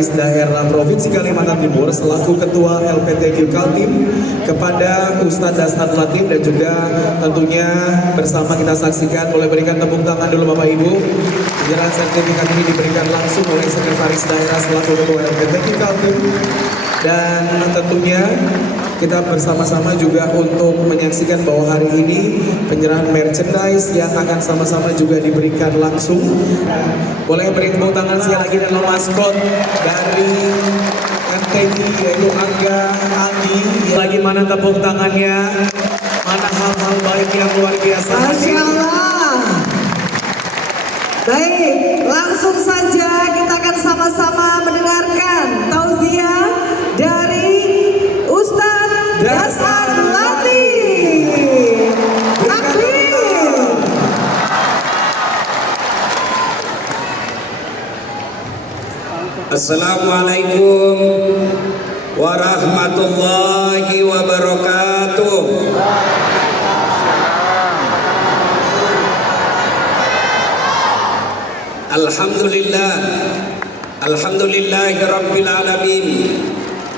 Sekretaris Daerah Provinsi Kalimantan Timur selaku Ketua LPTQ Kaltim, kepada Ustadz Dastan Latif, dan juga tentunya bersama kita saksikan, boleh berikan tepuk tangan dulu Bapak Ibu. Penyerahan sertifikat ini diberikan langsung oleh Sekretaris Daerah selaku Ketua LPTQ Kaltim, dan tentunya kita bersama-sama juga untuk menyaksikan bahwa hari ini penyerahan merchandise yang akan sama-sama juga diberikan langsung. Boleh beri tepuk tangan sekali lagi dan maskot dari MTQ yaitu Angga Agi. Lagi mana tepuk tangannya? Mana hal-hal baik yang luar biasa? Masya Allah. Baik, langsung saja kita akan sama-sama mendengarkan tausiah dari Ustadz Dastan Latif. Takbir. Assalamualaikum warahmatullahi wabarakatuh. Alhamdulillah, alhamdulillahi rabbil alamin.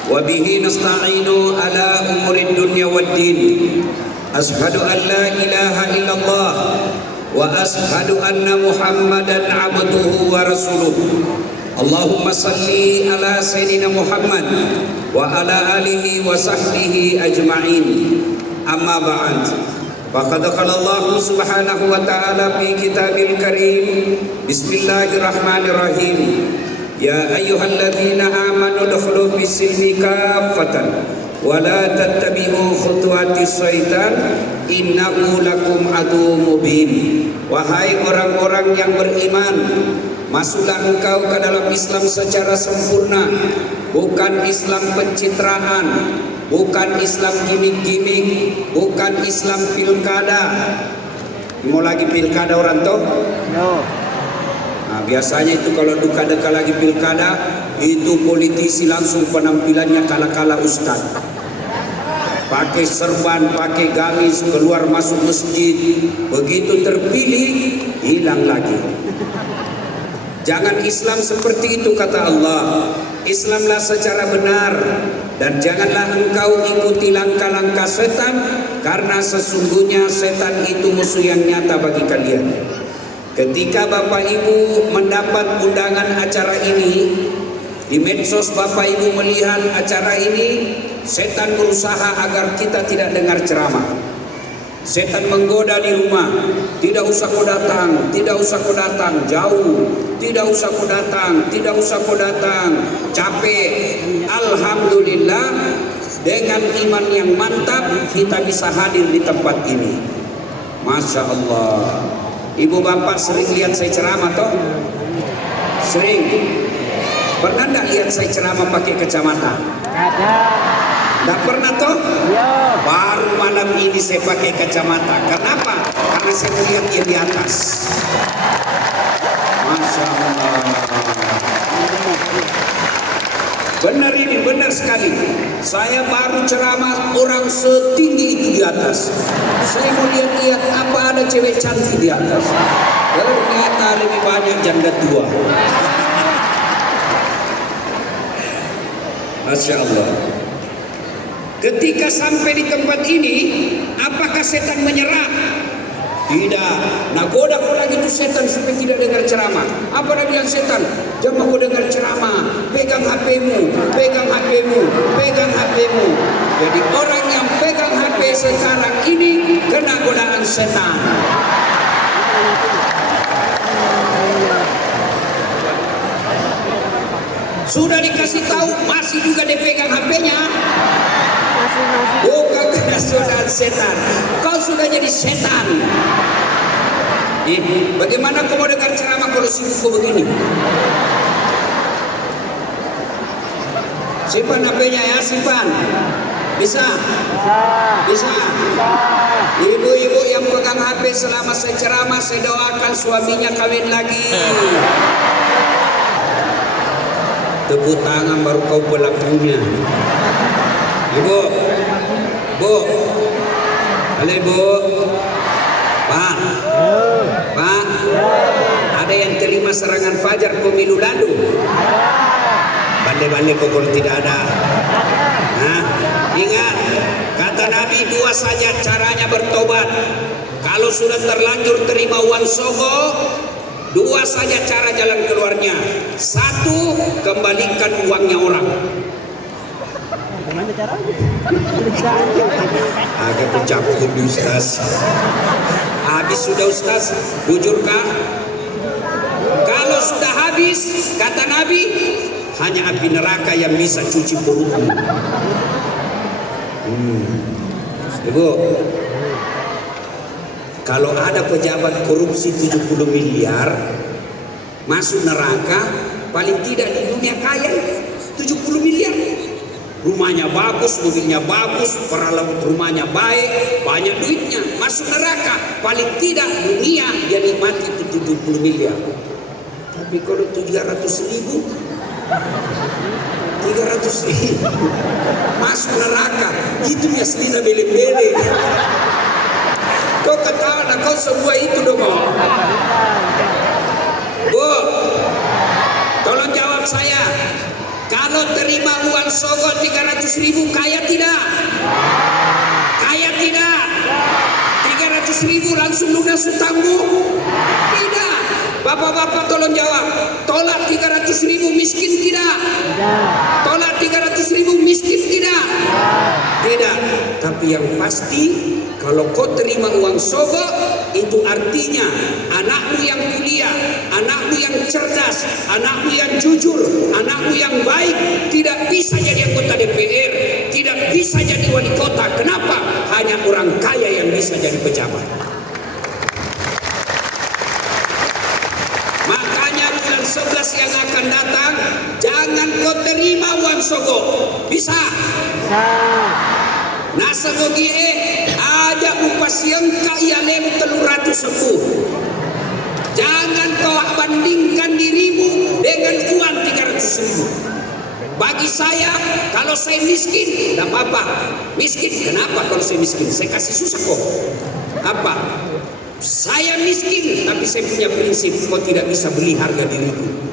Wabihi nasta'inu ala umurid dunya waddin. Ashhadu an la ilaha illallah wa ashhadu anna Muhammadan abduhu wa rasuluh. Allahumma salli ala Sayyidina Muhammad wa ala alihi wa sahbihi ajma'in. Amma ba'd. Faqad qala Allah subhanahu wa ta'ala fi kitabil karim. Bismillahirrahmanirrahim. Ya ayyuhalladzina amanu udkhulu fis-silmi kaffatan wa la tattabi'u khutuwatis syaitan innahu lakum aduwwum mubin. Wahai orang-orang yang beriman, masuklah engkau ke dalam Islam secara sempurna, bukan Islam pencitraan, bukan Islam gimmick-gimmick, bukan Islam pilkada. Mau lagi pilkada orang toh? No. Nah, biasanya itu kalau duka-duka lagi pilkada, itu politisi langsung penampilannya kala-kala ustad. Pakai serban, pakai gamis, keluar masuk masjid. Begitu terpilih, hilang lagi. Jangan Islam seperti itu, kata Allah. Islamlah secara benar, dan janganlah engkau ikuti langkah-langkah setan, karena sesungguhnya setan itu musuh yang nyata bagi kalian. Ketika Bapak Ibu mendapat undangan acara ini, di medsos Bapak Ibu melihat acara ini, setan berusaha agar kita tidak dengar ceramah. Setan menggoda di rumah, tidak usah kau datang, tidak usah kau datang, jauh, tidak usah kau datang, tidak usah kau datang, capek. Alhamdulillah, dengan iman yang mantap kita bisa hadir di tempat ini. Masya Allah. Ibu bapak sering lihat saya ceramah toh? Sering. Pernah enggak lihat saya ceramah pakai kacamata? Enggak pernah toh? Ya. Baru malam ini saya pakai kacamata. Kenapa? Karena saya melihat dia di atas. Masya Allah. Benar ini, benar sekali. Saya baru ceramah orang setinggi itu di atas. Saya mau lihat-lihat apa ada cewek cantik di atas. Ternyata lebih banyak janda tua. Masya Allah. Ketika sampai di tempat ini, apakah setan menyerah? Tidak. Nah, goda lagi itu setan supaya tidak dengar ceramah. Apa dia bilang setan? Jangan kau dengar ceramah. Pegang HP-mu, pegang HP-mu, pegang HP-mu. Jadi orang yang pegang HP sekarang ini kena godaan setan. Sudah dikasih tahu, masih juga dipegang HP-nya. Bukan karena sudah setan, kau sudah jadi setan. Bagaimana kau mau dengar ceramah kalau sibuk begini? Simpan HP-nya ya, simpan. Bisa? Bisa. Ibu-ibu yang pegang HP selama saya ceramah, saya doakan suaminya kawin lagi. Tepuk tangan baru kau pelakunya. Ibu, Bu, halo Ibu, Pak, Pak, ada yang terima serangan fajar pemilu lalu? balik kok kalau tidak ada. Nah, ingat kata Nabi, dua saja caranya bertobat. Kalau sudah terlanjur terima uang sogo, dua saja cara jalan keluarnya. Satu, kembalikan uangnya orang. Agak pencapuk di Ustaz. Habis sudah Ustaz, bujurkah? Kalau sudah habis, kata Nabi, hanya api neraka yang bisa cuci perutmu. Ibu, kalau ada pejabat korupsi 70 miliar masuk neraka, paling tidak di dunia kaya 70 miliar. Rumahnya bagus, mobilnya bagus, peralatan rumahnya baik, banyak duitnya, masuk neraka, paling tidak dunia dia nikmati 70 miliar. Tapi kalau 300.000 masuk neraka, itu ya selina bele-bele. Kau katakan kau semua itu dong. Bu, tolong jawab saya. Kalau terima uang sogo 300.000, kaya tidak? Kaya tidak? 300.000 langsung lunas utangmu? Tidak. Bapak-bapak tolong jawab. Tolak 300.000 miskin tidak? Tolak 300.000 miskin tidak? Tidak. Tapi yang pasti, kalau kau terima uang sogo, itu artinya anakmu yang kuliah, anakmu yang cerdas, anakmu yang jujur, anakmu yang baik tidak bisa jadi anggota DPR, tidak bisa jadi wali kota. Kenapa? Hanya orang kaya yang bisa jadi pejabat. Makanya bulan 11 yang akan datang, jangan kau terima uang sogo. Bisa? Nasa bogi ajak upasiang kaya lem 310. Jangan kau bandingkan dirimu dengan uang 300.000. Bagi saya, kalau saya miskin, tidak apa-apa. Miskin, kenapa kalau saya miskin? Saya kasih susah kok. Apa? Saya miskin, tapi saya punya prinsip. Kau tidak bisa beli harga diriku.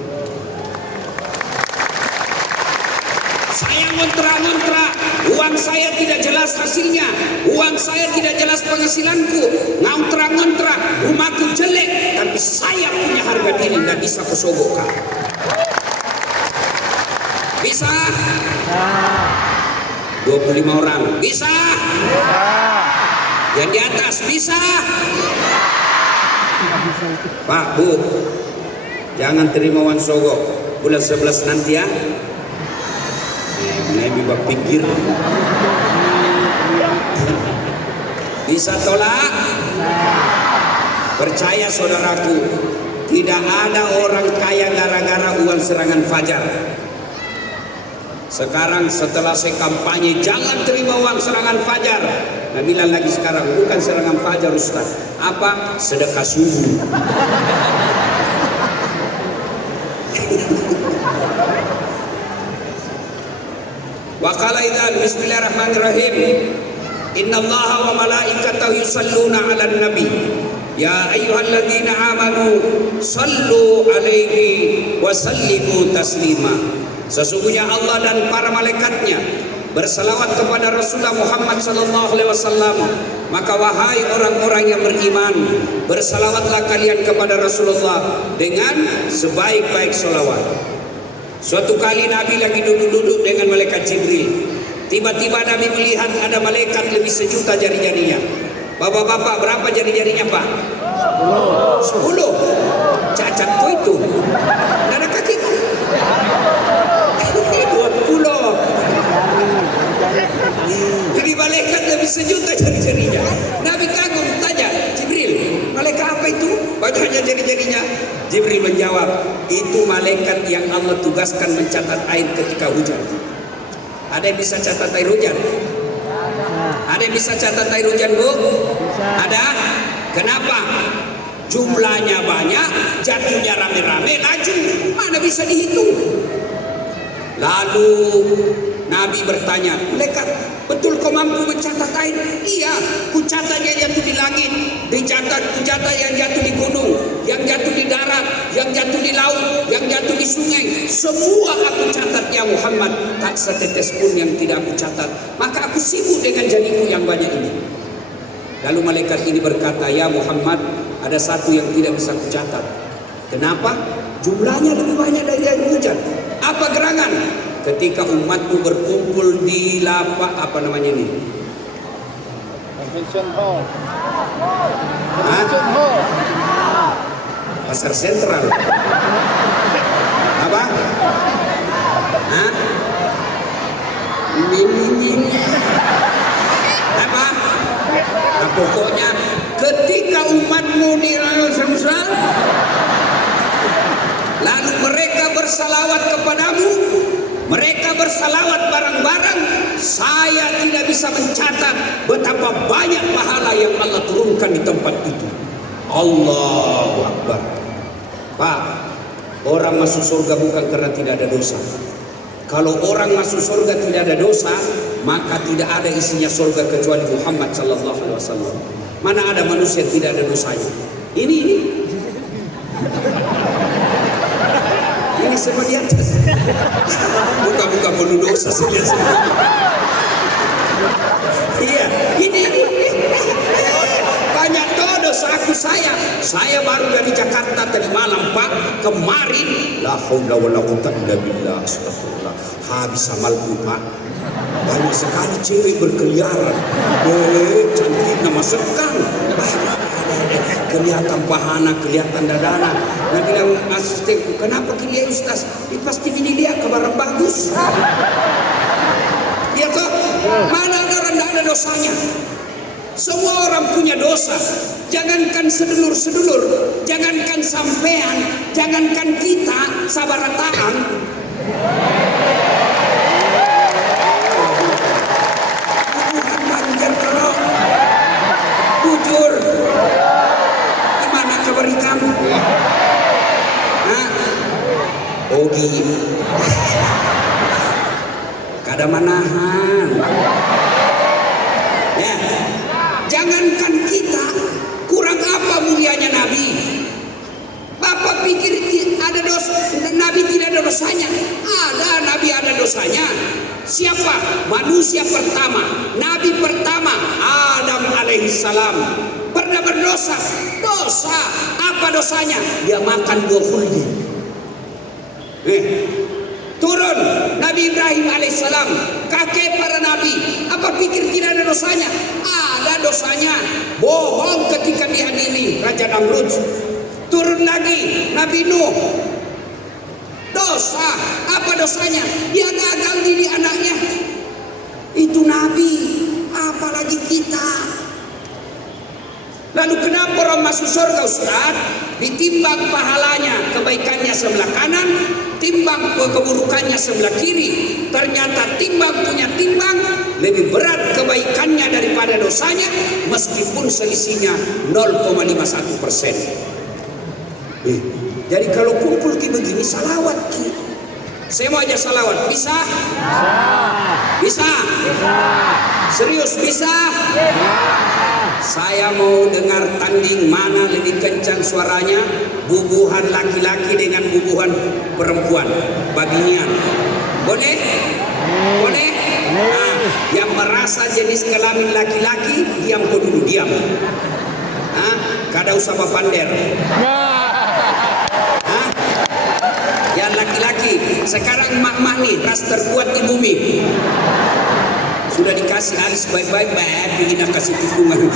Saya ngontrak-ngontrak, uang saya tidak jelas hasilnya, uang saya tidak jelas penghasilanku, ngontrak-ngontrak, rumahku jelek, tapi saya punya harga diri, tidak bisa kusogokan. Bisa? 25 orang, bisa? Yang di atas, bisa? Pak, Bu, jangan terima uang sogo bulan 11 nanti ya. Nabi berpikir bisa tolak. Percaya saudaraku, tidak ada orang kaya gara-gara uang serangan fajar. Sekarang setelah saya kampanye jangan terima uang serangan fajar, nah bilang lagi sekarang bukan serangan fajar Ustaz, apa? Sedekah subuh. Wa qala idzan bismillahirrahmanirrahim. Innallaha wa malaikatahu yusalluna 'alan nabi. Ya ayyuhalladzina amanu sallu 'alaihi wa sallimu taslima. Sesungguhnya Allah dan para malaikatnya berselawat kepada Rasulullah Muhammad sallallahu alaihi wasallam. Maka wahai orang-orang yang beriman, berselawatlah kalian kepada Rasulullah dengan sebaik-baik selawat. Suatu kali Nabi lagi duduk-duduk dengan malaikat Jibril. Tiba-tiba Nabi melihat ada malaikat lebih sejuta jari-jarinya. Bapak-bapak, berapa jari-jarinya Pak? 10. Cacat kok itu? Tidak ada kaki. 20. Jadi malaikat lebih sejuta jari-jarinya. Nabi kagum tanya, Jibril, malaikat apa itu? Bagaimana jari-jarinya? Jibril menjawab, itu malaikat yang Allah tugaskan mencatat air ketika hujan. Ada yang bisa catat air hujan? Ada yang bisa catat air hujan, Bu? Ada? Kenapa? Jumlahnya banyak, jatuhnya rame-rame, laju. Mana bisa dihitung? Lalu Nabi bertanya, malaikat, betul kau mampu mencatat air? Iya, ku catat yang jatuh di langit, ku catat yang jatuh di gunung, yang jatuh di darat, yang jatuh di laut, yang jatuh di sungai. Semua aku catat yang Muhammad, tak setetes pun yang tidak aku catat. Maka aku sibuk dengan janjiku yang banyak ini. Lalu malaikat ini berkata, ya Muhammad, ada satu yang tidak bisa kucatat. Kenapa? Jumlahnya lebih banyak dari air hujan. Apa gerangan? Ketika umatmu berkumpul di lapak, apa namanya ini? Convention Hall. Hah? Convention Hall. Pasar Sentral. Apa? Hah? Ini. Apa? Nah, pokoknya ketika umatmu di Raya Sentral, lalu mereka bersalawat kepadamu, mereka bersalawat bareng-bareng, saya tidak bisa mencatat betapa banyak pahala yang Allah turunkan di tempat itu. Allahu Akbar. Pak, orang masuk surga bukan karena tidak ada dosa. Kalau orang masuk surga tidak ada dosa, maka tidak ada isinya surga kecuali Muhammad sallallahu alaihi wasallam. Mana ada manusia yang tidak ada dosanya? Ini semua di atas. Bukan penuh dosa saja. Iya, ini banyak tuh dosaku saya. Saya baru dari Jakarta tadi malam, Pak. Kemarin la haula wala quwwata illa billah, astagfirullah. Habis amalku, Pak. Banyak sekali cewek berkeliaran. Cantik nama sekang. Kelihatan pahana, kelihatan dadana. Nah bilang asistenku, kenapa kini Ustaz? Ini pasti dilihat ke barang bagus. Ya toh, mana ada orang tidak ada dosanya? Semua orang punya dosa. Jangankan sedulur-sedulur, jangankan sampean, jangankan kita sabarataan. Bukan banjar kalau bujur. Gimana kabar kamu? Nah, Ogi. Kada manahan. Ya, jangankan kita, kurang apa mulianya Nabi? Bapak pikir ada dosa, Nabi tidak ada dosanya? Ada, Nabi ada dosanya. Siapa? Manusia pertama, Nabi pertama, Adam alaihissalam. Pernah berdosa? Dosa. Apa dosanya? Dia makan buah khuldi. Turun Nabi Ibrahim alaihissalam, kakek para nabi. Apa pikir tidak ada dosanya? Ada dosanya. Bohong ketika dihadiri Raja Namrud. Turun lagi Nabi Nuh. Dosa. Apa dosanya? Dia gagal diri anaknya. Itu nabi. Apalagi kita. Lalu kenapa orang masuk surga, Ustaz? Ditimbang pahalanya, kebaikannya sebelah kanan, timbang keburukannya sebelah kiri. Ternyata timbang punya timbang lebih berat kebaikannya daripada dosanya, meskipun selisihnya 0,51%. Jadi kalau kumpul begini, salawat ki. Saya mau aja salawat, bisa? Bisa? Serius bisa? Saya mau dengar tanding mana lebih kencang suaranya, bubuhan laki-laki dengan bubuhan perempuan, babinian. Boleh? Boleh? Nah, yang merasa jenis kelamin laki-laki, diam kau dulu, diam. Hah? Kada usah papander. Hah? Yang laki-laki, sekarang mak-mak nih, ras terkuat di bumi. Sudah dikasih alis baik-baik, ingin kasih tikungan.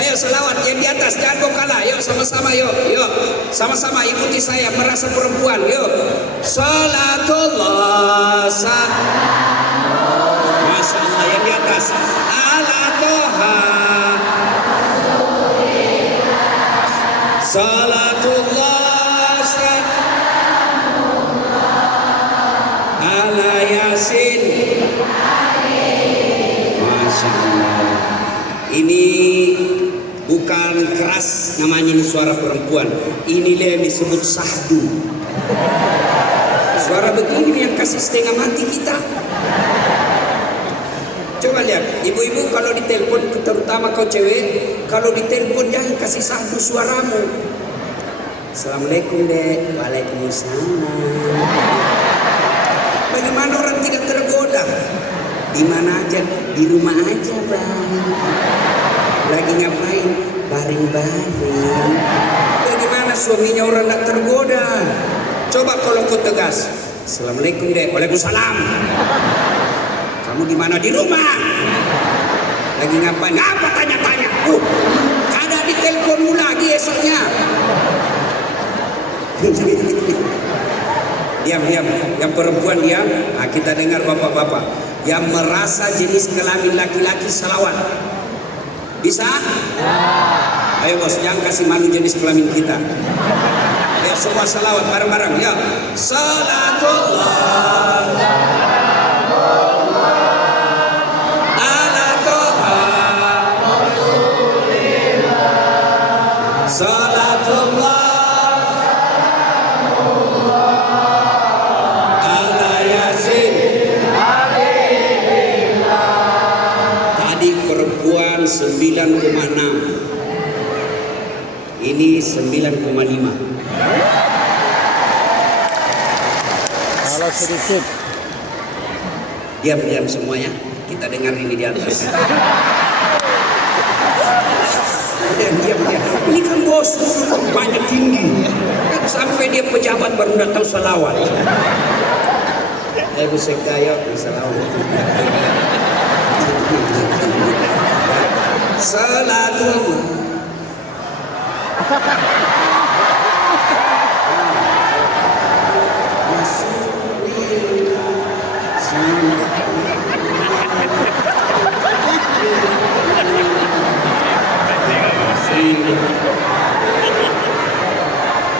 Ayo selawat yang di atas, jangan kau kalah. Yuk sama-sama, yuk, sama-sama ikuti saya, merasa perempuan, yuk. Salatullah, Masya Allah yang di atas. Ala Toha, Salatullah. Ala Yasin. Masya Allah. Ini bukan keras namanya, ini suara perempuan. Inilah yang disebut sahdu. Suara begini yang kasih setengah mati kita. Coba lihat, ibu-ibu kalau ditelepon, terutama kau cewek, kalau ditelepon jangan kasih sahdu suaramu. Assalamualaikum dek. Waalaikumsalam. Bagaimana orang tidak tergoda? Di mana aja? Di rumah aja bang. Lagi ngapain? Baring-baring. Bagaimana suaminya orang tak tergoda? Coba kalau kau tegas. Assalamualaikum dek. Waalaikumsalam. Kamu di mana? Di rumah. Lagi ngapain? Apa tanya-tanya? Kada ditelepon lagi esoknya. Diam. Yang perempuan diam. Nah, kita dengar bapak-bapak yang merasa jenis kelamin laki-laki salawat. Bisa? Ayo bos, jangan kasih malu jenis kelamin kita. Ayo semua salawat bareng-bareng ya. Salatullah ala Toha. Salatullah ala Yasin. Tadi perempuan 9,6. Ini 9,5. Kalau sedikit. Diam semuanya. Kita dengar ini di atas. Diam. Ini kan bos, banyak tinggi. Sampai dia pejabat baru nggak tahu salawat. Bu Sekda yuk, salawat. Salatullah.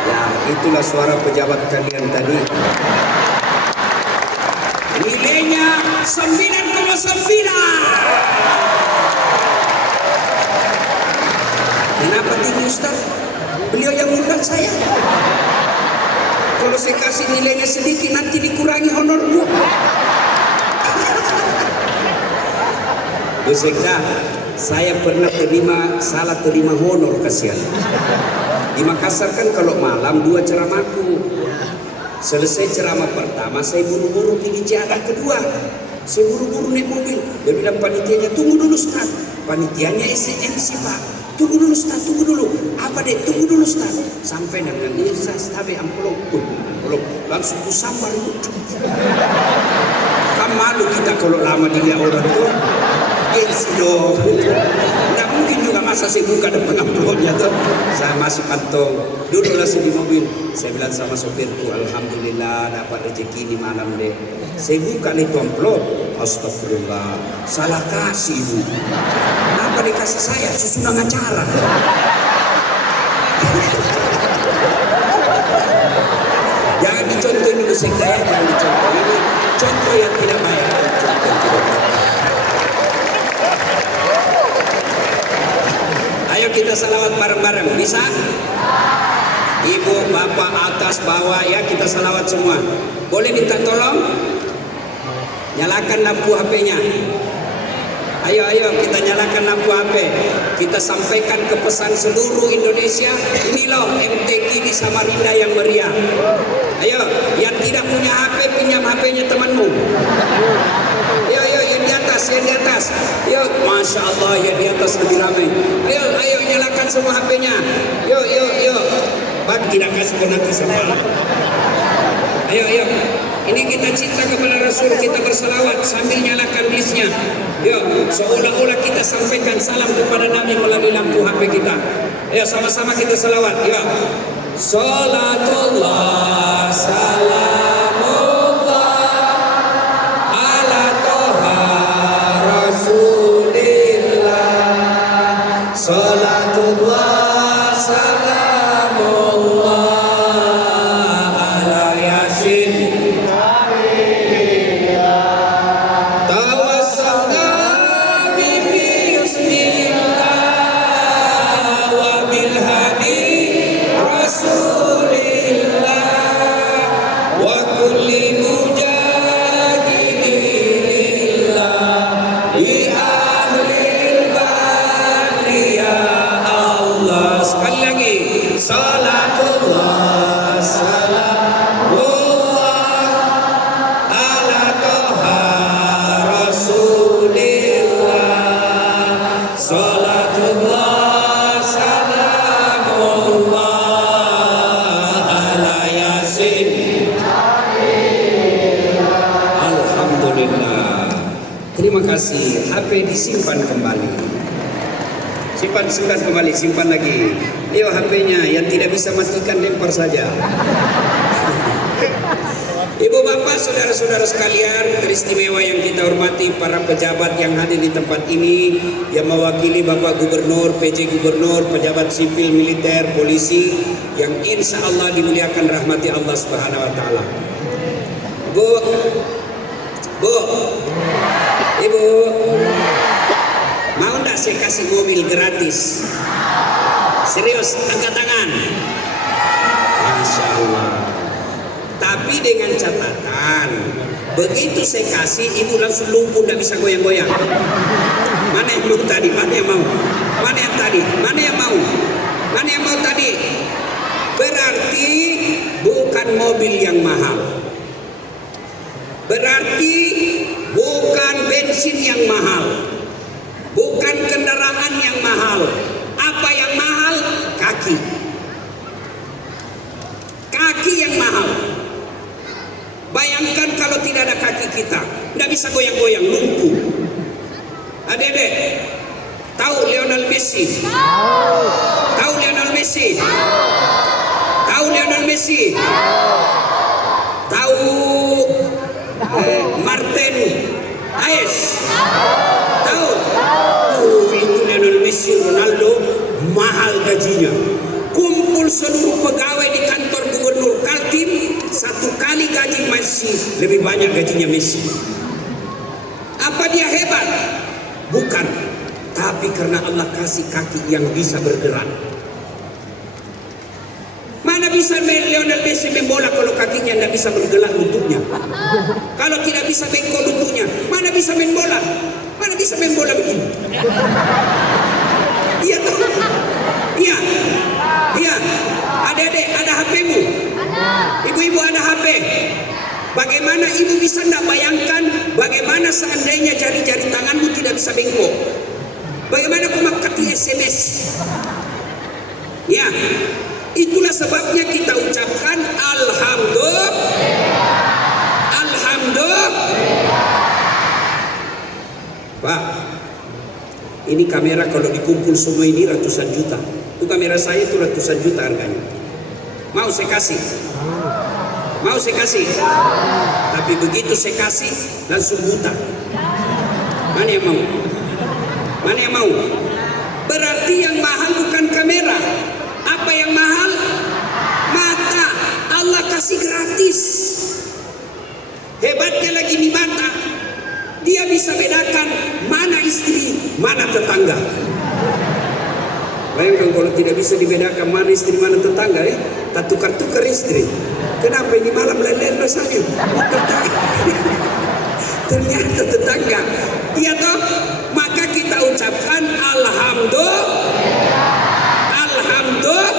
Ya, itulah suara pejabat kalian tadi. Nilainya 9,9. Kenapa tinggi Ustaz? Beliau yang undang saya. Kalau saya kasih nilainya sedikit nanti dikurangi honorku. Bu Sekda, saya pernah salah terima honor kasihan. Di Makassar kan kalau malam 2 ceramahku. Selesai ceramah pertama saya buru-buru pergi ziarah kedua. Saya buru-buru naik mobil. Dia bilang panitianya, tunggu dulu Ustaz. Panitianya SMC Pak. Tunggu dulu Ustaz, tunggu dulu. Apa dek? Tunggu dulu Ustaz. Sampai dengan ini Ustaz, tabe amplop. Langsung ku sambar. Kan malu kita kalau lama dilihat orang itu. Gengsi dong. Nggak mungkin juga masa saya buka depan amplopnya tuh. Saya masuk kantong. Duduk langsung di mobil. Saya bilang sama sopirku, alhamdulillah dapat rezeki ini malam deh. Saya buka nih itu amplop. Astagfirullah. Salah kasih ibu. Apa dikasih saya? Susunan acara. Jangan dicontoh ini Bu Sekda ya, jangan dicontoh ini. Contoh yang tidak baik. Ayo kita salawat bareng-bareng, bisa? Ibu, bapak, atas, bawah ya, kita salawat semua. Boleh minta tolong? Nyalakan lampu HP-nya. Ayo kita nyalakan lampu HP. Kita sampaikan ke pesan seluruh Indonesia. Ini loh MTQ di Samarinda yang meriah. Ayo, yang tidak punya HP pinjam HP-nya temanmu. Ayo yang di atas. Yuk, Masya Allah yang di atas lebih ramai. Ayo nyalakan semua HP-nya. Yuk. Bak tidak kasih nanti sama. Ayo. Ini kita cinta kepada Rasul, kita berselawat sambil nyalakan listnya. Yuk, seolah-olah kita sampaikan salam kepada Nabi melalui lampu HP kita. Ayo sama-sama kita selawat. Yuk. Salatullah salamullah ala Toha Rasulillah. Salatullah salamullah ala Yasin. Tawassalna bi bismillah wa bil hadi Rasulillah wa kulli mujahidillah bi ahlil badri ya Allah. Sekali lagi, salatullah Terima kasih. HP disimpan kembali. Simpan kembali, simpan lagi. Yo HP-nya yang tidak bisa matikan lempar saja. Ibu bapak, saudara-saudara sekalian, teristimewa yang kita hormati, para pejabat yang hadir di tempat ini, yang mewakili Bapak Gubernur, PJ Gubernur, pejabat sipil, militer, polisi, yang insya Allah dimuliakan rahmati Allah Subhanahu Wa Taala. Bu, Ibu, mau ndak saya kasih mobil gratis? Serius, angkat tangan. Masya Allah. Tapi dengan catatan, begitu saya kasih, ibu langsung lumpuh, tidak bisa goyang-goyang. Mana yang belum tadi? Mana yang mau? Mana yang tadi? Mana yang mau? Mana yang mau tadi? Berarti bukan mobil yang mahal. Berarti bukan bensin yang mahal. Bukan kendaraan yang mahal. Apa yang mahal? Kaki. Kaki yang mahal. Bayangkan kalau tidak ada kaki kita, tidak bisa goyang-goyang, lumpuh. Adik-adik, tahu Lionel Messi? Tahu Lionel Messi? Tahu Lionel Messi? Tahu Martin Aes? Tahu? Itu Lionel Messi, Ronaldo, mahal gajinya. Kumpul seluruh pegawai di kantor gubernur Kaltim, satu kali gaji Messi lebih banyak gajinya Messi. Apa dia hebat? Bukan, tapi karena Allah kasih kaki yang bisa bergerak. Mana bisa Lionel Messi main bola kalau kakinya tidak bisa bergerak lututnya? Kalau tidak bisa bengkok lututnya, mana bisa main bola? Mana bisa main bola begini? Iya toh? Iya. Iya. Adik-adik, ada HP-mu? Ibu-ibu ada HP? Bagaimana ibu bisa tidak bayangkan bagaimana seandainya jari-jari tanganmu tidak bisa bengkok? Bagaimana kau mengkati SMS? Ya, itulah sebabnya kita ucapkan Alhamdulillah. Alhamdulillah. Pak, ini kamera kalau dikumpul semua ini ratusan juta. Itu kamera saya itu ratusan juta harganya. Mau saya kasih? Mau saya kasih? Tapi begitu saya kasih langsung buta. Mana yang mau? Mana yang mau? Berarti yang mahal bukan kamera. Apa yang mahal? Mata. Allah kasih gratis. Hebatnya lagi di mata. Dia bisa bedakan mana istri, mana tetangga. Bayangkan kalau tidak bisa dibedakan mana istri mana tetangga, ya, tak tukar-tukar istri. Kenapa ini malam lain-lain rasanya? Ternyata tetangga. Iya toh? Maka kita ucapkan Alhamdulillah. Alhamdulillah.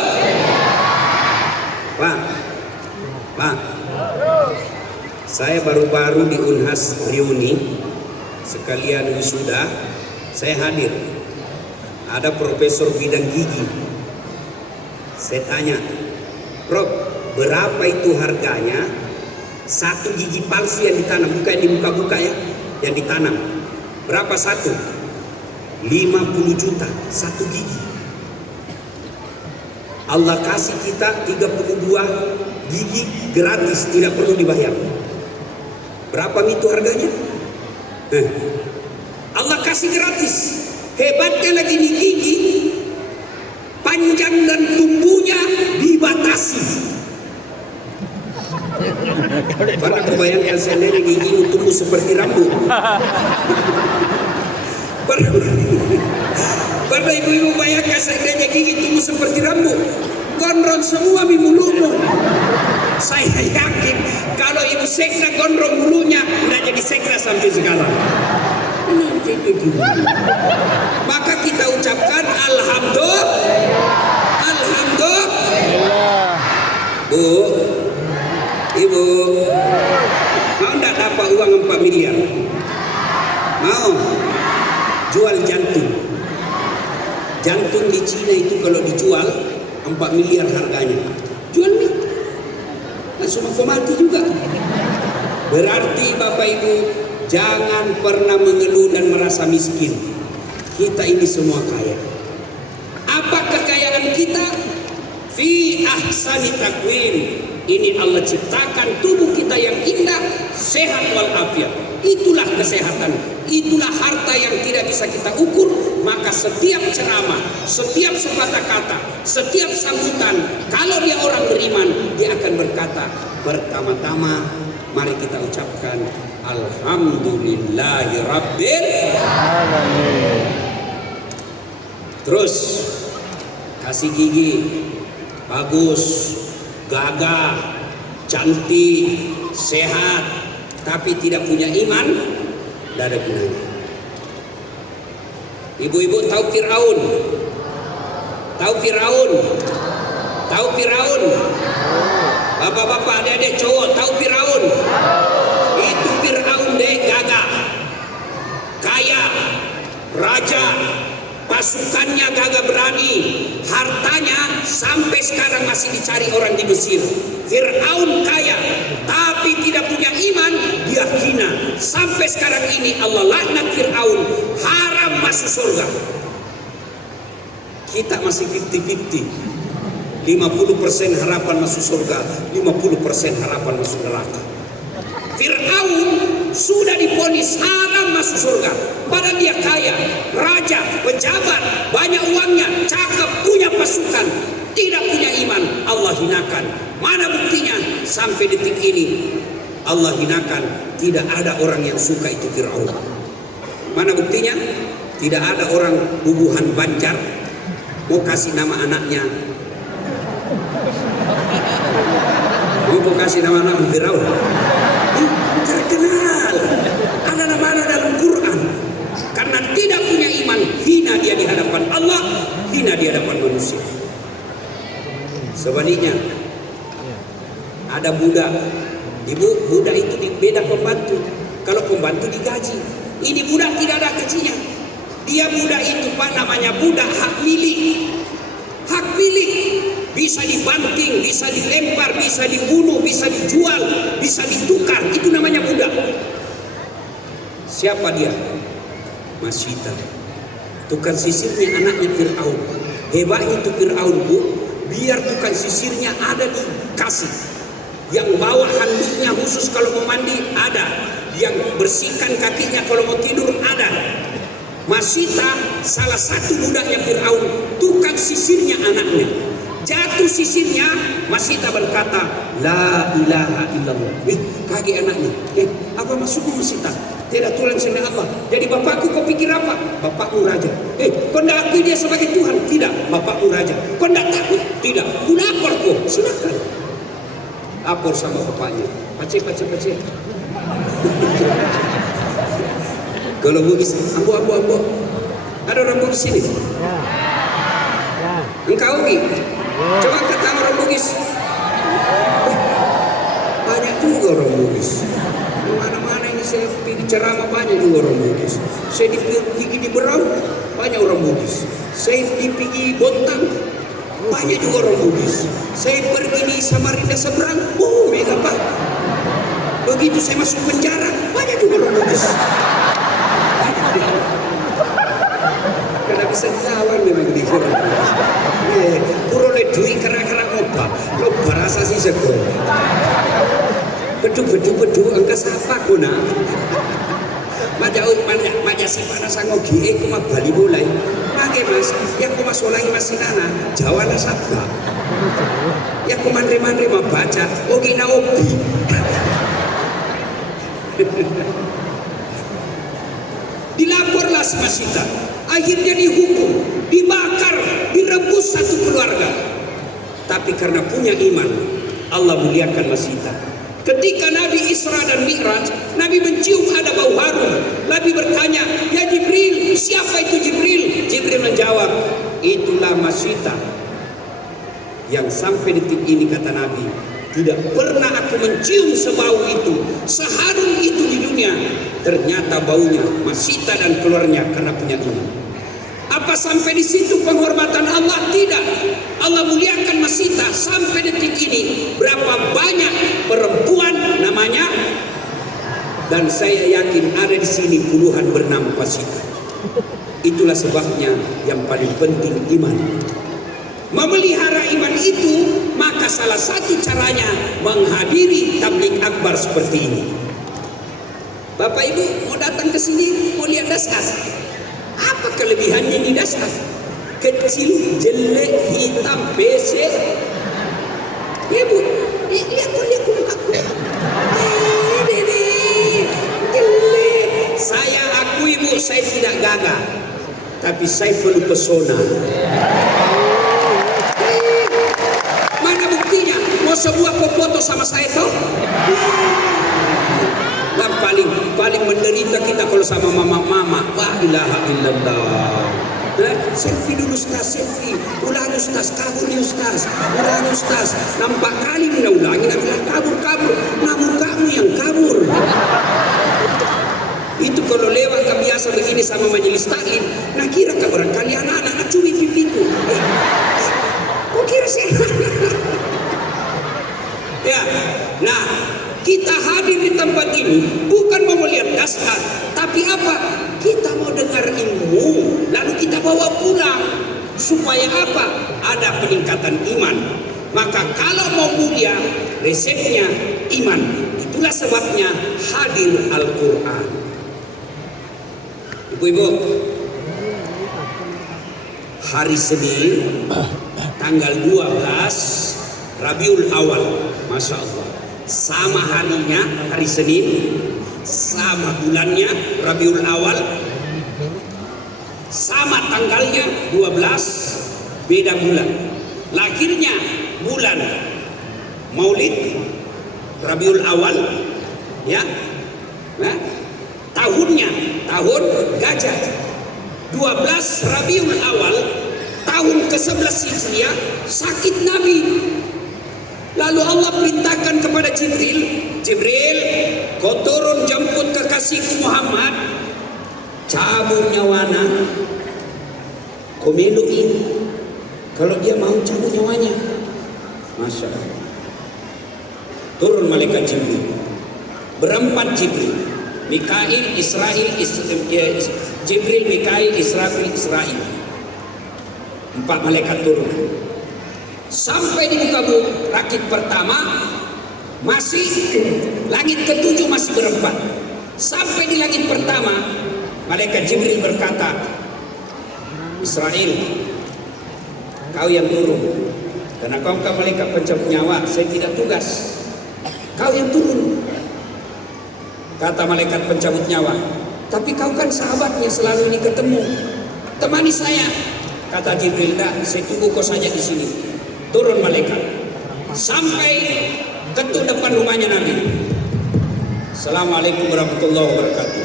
Pak, saya baru-baru di Unhas reuni sekalian wisuda, saya hadir. Ada profesor bidang gigi. Saya tanya, Prof, berapa itu harganya satu gigi palsu yang ditanam? Bukan yang dibuka-buka ya, yang ditanam. Berapa satu? 50 juta satu gigi. Allah kasih kita 32 gigi gratis, tidak perlu dibayar. Berapa itu harganya? Allah kasih gratis. Hebatnya lagi di gigi, panjang dan tumbuhnya dibatasi. Pernah kebayangkan seandainya gigi tumbuh seperti rambut? Pernah ibu-ibu bayangkan seandainya gigi tumbuh seperti rambut? Gondrong semua di mulutmu. Saya yakin kalau ibu sekda gondrong mulutnya, tidak jadi sekda sampai sekarang. Maka kita ucapkan Alhamdulillah. Alhamdulillah. Bu, ibu, mau tidak dapat uang 4 miliar? Mau? Jual jantung. Jantung di Cina itu kalau dijual 4 miliar harganya. Jual nih, langsung aku mati juga. Berarti Bapak Ibu, Jangan pernah mengeluh dan merasa miskin. Kita ini semua kaya. Apa kekayaan kita? Fi ahsani takwim. Ini Allah ciptakan tubuh kita yang indah, sehat walafiat. Itulah kesehatan, itulah harta yang tidak bisa kita ukur. Maka setiap ceramah, setiap sepatah kata, setiap sambutan, kalau dia orang beriman, dia akan berkata, pertama-tama mari kita ucapkan Alhamdulillahi Rabbil Alamin. Terus kasih gigi bagus, gagah, cantik, sehat, tapi tidak punya iman, tidak ada gunanya. Ibu-ibu tahu Fir'aun? Tahu Fir'aun? Tahu Fir'aun? Bapak-bapak, adik-adik cowok tahu Fir'aun? Itu Fir'aun deh, gagah, kaya, raja, pasukannya gagah berani, hartanya sampai sekarang masih dicari orang di Mesir. Fir'aun kaya, tapi tidak punya iman, dia hina. Sampai sekarang ini Allah laknat Fir'aun, haram masuk surga. Kita masih 50-50, 50% harapan masuk surga, 50% harapan masuk neraka. Fir'aun sudah divonis haram masuk surga, padahal dia kaya, raja, pejabat, banyak uangnya, cakep, punya pasukan, tidak punya iman, Allah hinakan. Mana buktinya? Sampai detik ini Allah hinakan, tidak ada orang yang suka itu Fir'aun. Mana buktinya? Tidak ada orang bubuhan Banjar mau kasih nama anaknya, mau kasih nama anak Fir'aun. Terkenal, ada nama-nama dalam Quran. Karena tidak punya iman, hina dia di hadapan Allah, hina di hadapan manusia. Sebaliknya, ada budak. Ibu, budak itu beda pembantu. Kalau pembantu digaji, ini budak tidak ada gajinya. Dia budak itu Pak, namanya budak hak milik. Hak milik. Bisa dibanting, bisa dilempar, bisa dibunuh, bisa dijual, bisa ditukar. Itu namanya budak. Siapa dia? Masyita. Tukang sisirnya anaknya Fir'aun. Hebatnya itu Fir'aun, Bu. Biar tukang sisirnya ada di kasih. Yang bawa handuknya khusus kalau mau mandi ada. Yang bersihkan kakinya kalau mau tidur ada. Masyita salah satu budaknya Fir'aun. Tukang sisirnya anaknya. Jatuh sisirnya, Masyita berkata, La ilaha illallah. Kaget anaknya. Apa maksudmu Masyita? Tidak tulen selain Allah. Jadi bapakku kau pikir apa? Bapakmu raja. Kau tidak akui dia sebagai Tuhan? Tidak. Bapakmu raja. Kau tidak takut? Tidak. Ku lapor kau. Silakan. Lapor sama bapaknya. Pace. Kalau Bugis, ambo. Ada orang Bugis sini? Engkau Gi? Coba kata orang Bugis. Banyak juga orang Bugis. Mana-mana ini saya pergi ceramah banyak juga orang Bugis. Saya pergi di Berau banyak orang Bugis. Saya pergi Bontang banyak juga orang Bugis. Saya pergi di Samarinda seberang, mega Pak. Begitu saya masuk penjara banyak juga orang Bugis. Karena bisa dilawan memang di Puro. Puro le duit kerak-kerak oba, lo barasa sih sego. Bedu engka sapa guna. Maja si panas ngogi kuma bali mulai. Mangke Mas, ya kuma solangi masinana, Jawa na sabda. Ya kuma manre baca, ogi na obi. Dilaporlah si Masyita, akhirnya dihukum, dibakar, direbus satu keluarga. Tapi karena punya iman, Allah muliakan Masyita. Ketika Nabi Isra dan Mi'raj, Nabi mencium ada bau harum. Nabi bertanya, ya Jibril, siapa itu Jibril? Jibril menjawab, itulah Masyita. Yang sampai detik ini kata Nabi, tidak pernah aku mencium sebau itu, seharum itu di dunia. Ternyata baunya Masyita dan keluarnya karena punya iman. Apa sampai di situ penghormatan Allah? Tidak. Allah muliakan Masyita sampai detik ini. Berapa banyak perempuan namanya Dan saya yakin ada di sini puluhan bernama pasukan. Itulah sebabnya yang paling penting iman. Memelihara iman itu, maka salah satu caranya menghadiri tabligh akbar seperti ini. Bapak Ibu mau datang ke sini, mau lihat dasar. Apa kelebihannya di dasar? Kecil, jelek, hitam, pesek. Ya Bu, lihat mukaku. Jelek. Saya akui Bu, saya tidak gagah, tapi saya perlu pesona. Mana buktinya? Mau sebuah foto sama saya toh? Dan paling menderita kita kalau sama mama. Wah, ilaha illallah. Selfie dulu Ustaz, selfie. Ulang Ustaz, kabur ya Ustaz. Ulang Ustaz. Nampak kali dia ulangi, dia bilang kabur. Namun kamu yang kabur. Itu kalau lewat kebiasa begini sama majelis taklim, nah kira tak barangkali anak-anak cumi pipiku. Kok kira sih? Ya, nah kita hadir di tempat ini bukan mau melihat dasar, tapi apa? Kita mau dengar ilmu, lalu kita bawa pulang. Supaya apa? Ada peningkatan iman. Maka kalau mau mulia, resepnya iman. Itulah sebabnya hadir Al-Quran. Ibu-ibu, hari Senin tanggal 12 Rabiul Awal, Masya Allah, sama harinya hari Senin, sama bulannya Rabiul Awal, sama tanggalnya 12, beda bulan. Lahirnya bulan Maulid Rabiul Awal, ya. Nah, tahunnya tahun gajah. 12 Rabiul Awal tahun ke-11 Hijriah sakit Nabi. Lalu Allah perintahkan kepada Jibril, kau turun jemput kekasihku Muhammad, cabut nyawana, kau melui. Kalau dia mau cabut nyawanya, Masya Allah. Turun malaikat Jibril, berempat Jibril, Mikail, Jibril, Mikail, Israfil. 4 malaikat turun. Sampai di muka bumi, rakit pertama masih langit ke-7 masih berempat. Sampai di langit pertama, malaikat Jibril berkata, Israel, kau yang turun, karena kau kan malaikat pencabut nyawa, saya tidak tugas. Kau yang turun. Kata malaikat pencabut nyawa, tapi kau kan sahabatnya, selalu ini ketemu, temani saya. Kata Jibril, enggak, saya tunggu kau saja di sini. Turun malaikat sampai ketuk depan rumahnya Nabi. Assalamualaikum warahmatullahi wabarakatuh.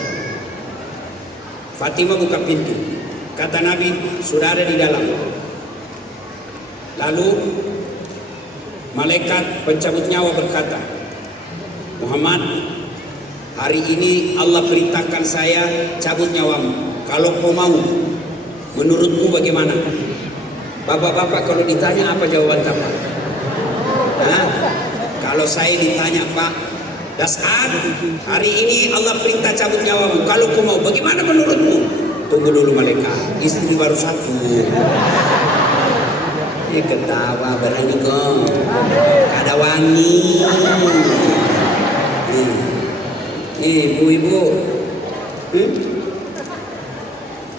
Fatimah buka pintu. Kata Nabi, sudah ada di dalam. Lalu malaikat pencabut nyawa berkata, Muhammad, hari ini Allah perintahkan saya cabut nyawamu. Kalau kau mau, menurutmu bagaimana? Bapak-bapak kalau ditanya apa jawaban Bapak? Nah, kalau saya ditanya, Pak Dasar, hari ini Allah perintah cabut nyawamu. Kalau kau mau, bagaimana menurutmu? Tunggu dulu malaikat, istri baru satu. Dia ketawa berani kok, kada wangi. Ibu-ibu,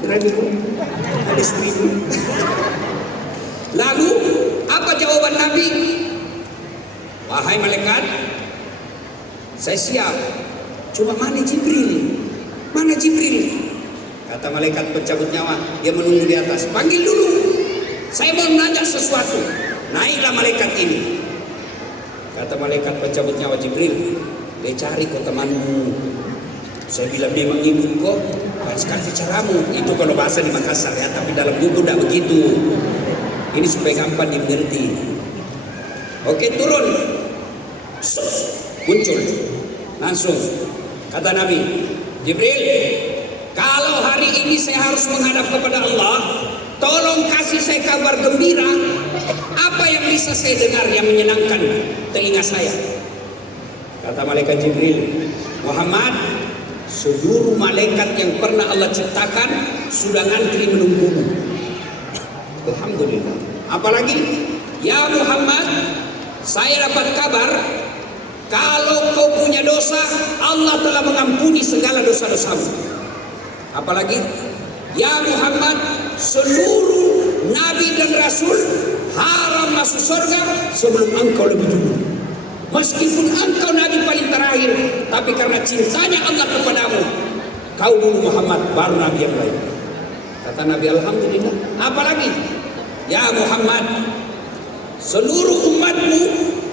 berani kok, ada istrimu. Lalu apa jawaban Nabi? Wahai malaikat, saya siap. Cuma mana Jibril? Mana Jibril? Kata malaikat pencabut nyawa, dia menunggu di atas. Panggil dulu. Saya mau nanya sesuatu. Naiklah malaikat ini. Kata malaikat pencabut nyawa Jibril, dia cari kok temanmu. Saya bilang memang ikut kok. Sekali bicaramu. Itu kalau bahasa di Makassar ya, tapi dalam buku tidak begitu. Ini supaya gampang dimengerti. Oke, turun. Muncul. Langsung. Kata Nabi, Jibril, kalau hari ini saya harus menghadap kepada Allah, tolong kasih saya kabar gembira. Apa yang bisa saya dengar yang menyenangkan telinga saya? Kata malaikat Jibril, Muhammad, seluruh malaikat yang pernah Allah ciptakan sudah ngantri menunggumu. Alhamdulillah. Apalagi, ya Muhammad, saya dapat kabar kalau kau punya dosa, Allah telah mengampuni segala dosa-dosamu. Apalagi, ya Muhammad, seluruh nabi dan rasul haram masuk surga sebelum engkau lebih dulu. Meskipun engkau nabi paling terakhir, tapi karena cintanya Allah kepadamu, kau dulu Muhammad, baru nabi yang lain. Kata Nabi, alhamdulillah. Apalagi, ya Muhammad, seluruh umatmu,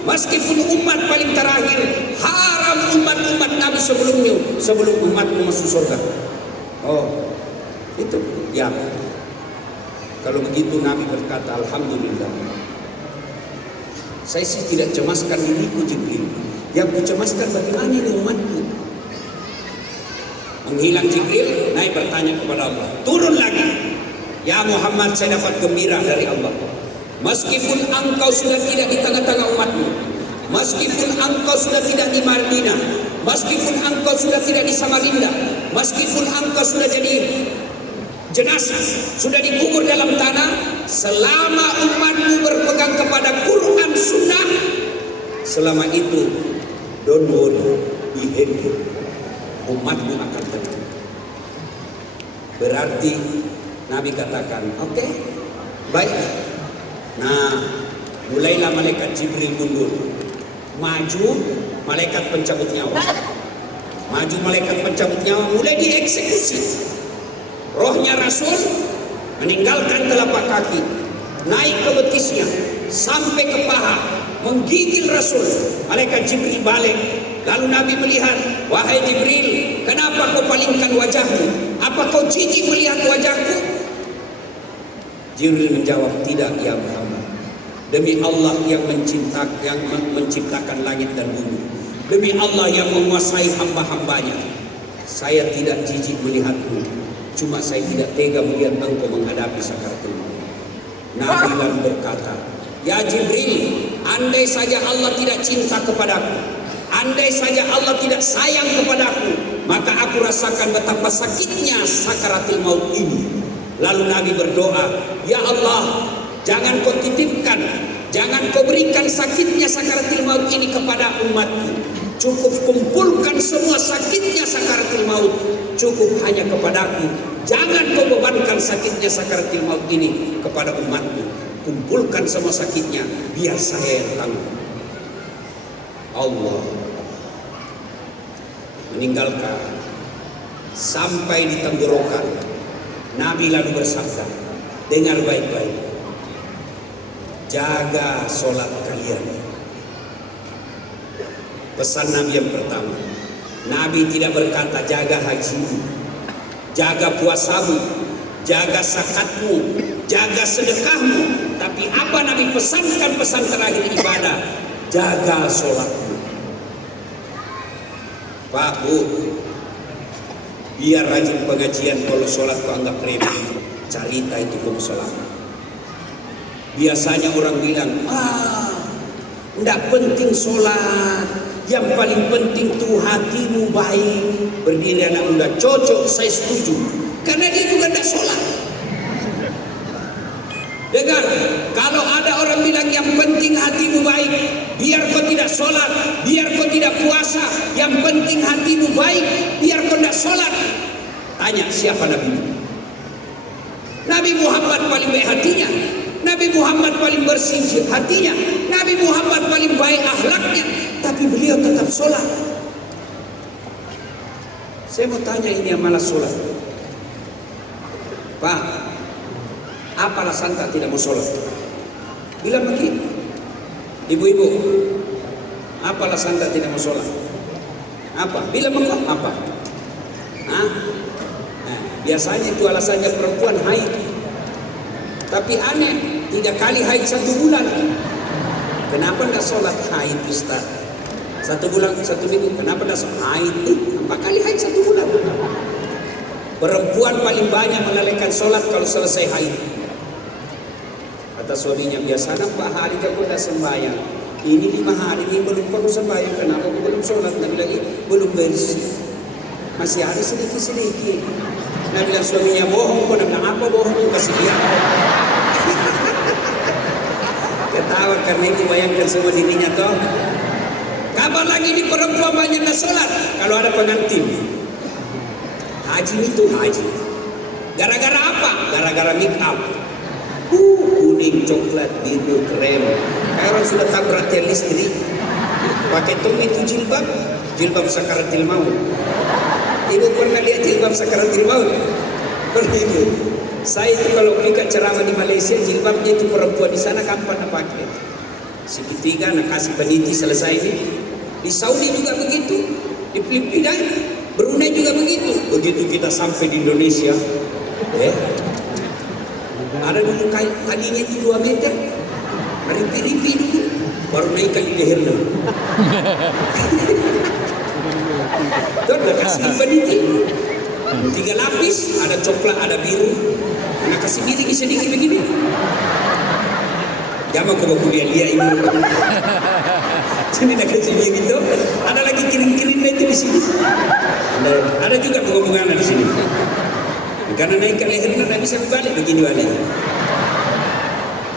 meskipun umat paling terakhir, haram umat-umat nabi sebelumnya, sebelum umatmu masuk surga. Oh, itu ya. Kalau begitu Nabi berkata, alhamdulillah. Saya sih tidak cemaskan diriku Jibril, yang kucemaskan bagaimana ini umatku. Menghilang Jibril, naik bertanya kepada Allah, turun lagi. Ya Muhammad, saya dapat gembira dari Allah. Meskipun engkau sudah tidak di tengah-tengah umatmu, meskipun engkau sudah tidak di Madinah, meskipun engkau sudah tidak di Samarinda, meskipun engkau sudah jadi jenazah, sudah dikubur dalam tanah, selama umatmu berpegang kepada Quran Sunnah, selama itu don't worry, be happy, umatmu akan tenang. Berarti Nabi katakan, oke, baik. Nah, mulailah malaikat Jibril mundur, maju malaikat pencabut nyawa, maju malaikat pencabut nyawa, mulai dieksekusi. Rohnya Rasul meninggalkan telapak kaki, naik ke betisnya sampai ke paha, menggigil Rasul. Malaikat Jibril balik, lalu Nabi melihat, wahai Jibril, kenapa kau palingkan wajahmu? Apa kau jijik melihat wajahku? Jibril menjawab, tidak ya Muhammad. Demi Allah yang menciptakan langit dan bumi, demi Allah yang menguasai hamba-hambanya, saya tidak jijik melihatmu. Cuma saya tidak tega melihat engkau menghadapi sakaratul maut. Nabi lalu berkata, ya Jibril, andai saja Allah tidak cinta kepadaku, andai saja Allah tidak sayang kepadaku, maka aku rasakan betapa sakitnya sakaratul maut ini. Lalu Nabi berdoa, ya Allah, jangan kau titipkan, jangan kau berikan sakitnya sakaratul maut ini kepada umatku. Cukup kumpulkan semua sakitnya sakaratul maut, cukup hanya kepadaku. Jangan kau bebankan sakitnya sakaratul maut ini kepada umatku. Kumpulkan semua sakitnya, biar saya yang tanggung. Allah meninggalkan sampai di tenggorokan. Nabi lalu bersabda, dengar baik-baik, jaga sholat kalian. Pesan Nabi yang pertama, Nabi tidak berkata jaga hajimu, jaga puasamu, jaga zakatmu, jaga sedekahmu. Tapi apa Nabi pesankan, pesan terakhir ibadah, jaga sholatmu. Pak, Bu, biar rajin pengajian. Kalau sholat kau anggap remeh, cerita itu kau sholat. Biasanya orang bilang, enggak penting sholat, yang paling penting tuh hatimu baik. Berdiri anak muda, cocok, saya setuju, karena dia juga enggak sholat. Dengar, kalau ada orang bilang yang penting hatimu baik, biar kau tidak sholat, biar kau tidak puasa, yang penting hatimu baik, biar kau tidak sholat. Tanya, siapa Nabi? Nabi Muhammad paling baik hatinya, Nabi Muhammad paling bersih hatinya, Nabi Muhammad paling baik akhlaknya, tapi beliau tetap sholat. Saya mau tanya, ini yang malas sholat, Pak, apa alasan tak tidak mau sholat? Bilang begini, ibu-ibu, apa alasan tak tidak mau sholat? Apa? Bilang begini, apa? Nah, biasanya itu alasannya perempuan haid. Tapi aneh, 3 kali haid 1 bulan. Kenapa enggak sholat haid, Ustaz? 1 bulan, 1 minggu. Kenapa enggak sholat haid? 4 kali haid 1 bulan. Perempuan paling banyak melalaikan sholat kalau selesai haid. Kata suaminya, biasanya Pak hari aku tidak sembahyang. Ini 5 hari ini belum baru sembahyang. Kenapa kau belum sholat? Nabi lagi belum bersih. Masih ada sedikit-sedikit. Nabi bilang suaminya bohong. Kau bilang apa bohong? Kau kasih lihat. Ketawa karena itu bayangkan semua dirinya toh. Kabar lagi di perempuan banyak dah sholat. Kalau ada pengantin. Haji itu haji. Gara-gara apa? Gara-gara make up. Kuning, coklat, biru, krem. Kayak orang sudah tabrak tiang listrik. Pakai tong itu jilbab. Jilbab sakaratil maut. Ibu pernah lihat jilbab sakaratil maut? Pernah ibu? Saya itu kalau pergi ceramah di Malaysia, jilbabnya itu perempuan di sana kapan pakai? Segitiga, nak kasih peniti selesai ini. Di Saudi juga begitu. Di Filipina, Brunei juga begitu. Begitu kita sampai di Indonesia, ada dulu tadinya itu 2 meter, ripi-ripi dulu, baru naik kali lehernya. Tuh udah kasih peniti, 3 lapis, ada coklat, ada biru, nak kasih biru sedikit begini. Jangan kau kuliah dia ini. Jadi nak kasih biru itu, ada lagi kirim-kirim itu di sini. Ada juga bunga-bunga di sini. Karena naik ke lehernya tidak bisa balik begini balik.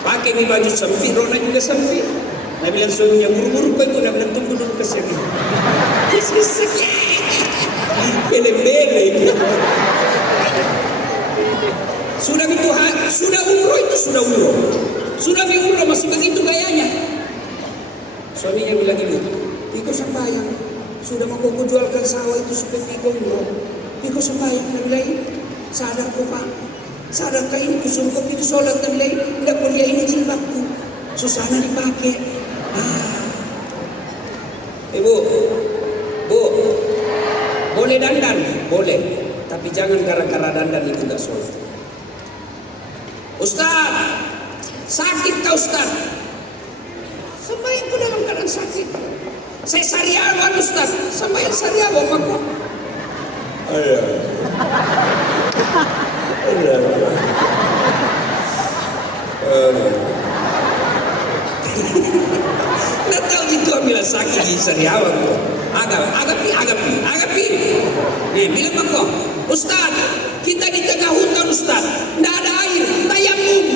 Pakai mi baju sempit, rona juga sempit. Nabi bilang suaminya buru-buru kau itu nak bilang tunggu dulu ke sini. Bele-bele itu. Sudah itu sudah umroh itu sudah umroh. Sudah umroh masih begitu gayanya. Suaminya bilang ini, "Iko sembahyang. Sudah mau kau jualkan sawah itu seperti kau umroh. Iko sembahyang." Nabi bilang, "Sadar kau Pak, sadarkah ini kusum kau pergi sholat?" Nabi bilang, "Tidak kuliah ini jilbabku, susana dipakai." Ibu, Bu, boleh dandan? Boleh, tapi jangan gara-gara dandan itu tidak sholat. Ustaz, sakit kau Ustaz? Sembahyang ku dalam keadaan sakit. Saya sariawan Ustaz, sembahyang sariawan aku. Nggak tahu itu ambil sakit di sariawan kok. Agapi. Nih bilang aku, Ustaz, kita di tengah hutan Ustaz, nggak ada air, tayamum.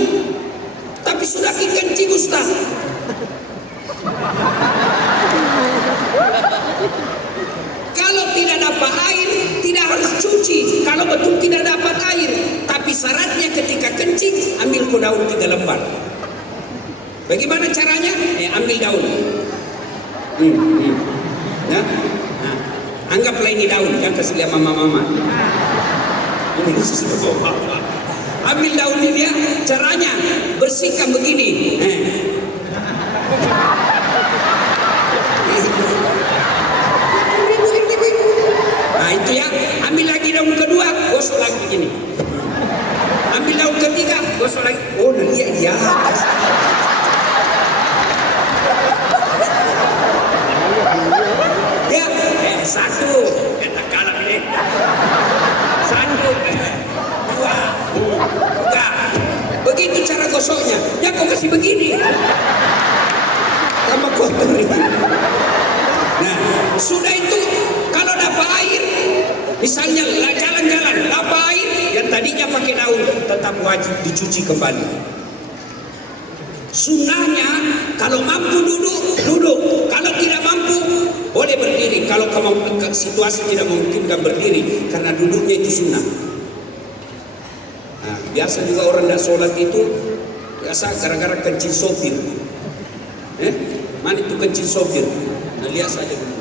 Tapi sudah kencing Ustaz. Kalau tidak dapat air, tidak harus cuci. Kalau betul tidak dapat air, tapi syaratnya ketika kencing, ambil kau daun 3 lembar. Bagaimana caranya? Ambil daun. Nah, anggaplah ini daun, jangan kasih lihat mama-mama. Ambil daun ini ya, caranya bersihkan begini. Nah itu ya, ambil lagi daun kedua, gosok lagi begini. Ambil daun ketiga, gosok lagi. Oh, lihat dia. Ya, satu, kita kalah ini. 1, 2, 3. Begitu cara gosoknya. Ya kau kasih begini. Tambah kotor itu. Nah, sudah itu kalau dapat air, misalnya jalan-jalan dapat air yang tadinya pakai daun, tetap wajib dicuci kembali. Sunnahnya kalau mampu duduk. Kalau tidak mampu boleh berdiri. Kalau situasi tidak memungkinkan berdiri, karena duduknya itu sunnah. Nah, biasa juga orang tidak sholat itu biasa gara-gara kencing sopir. Mana itu kencing sopir? Nah, lihat saja dulu.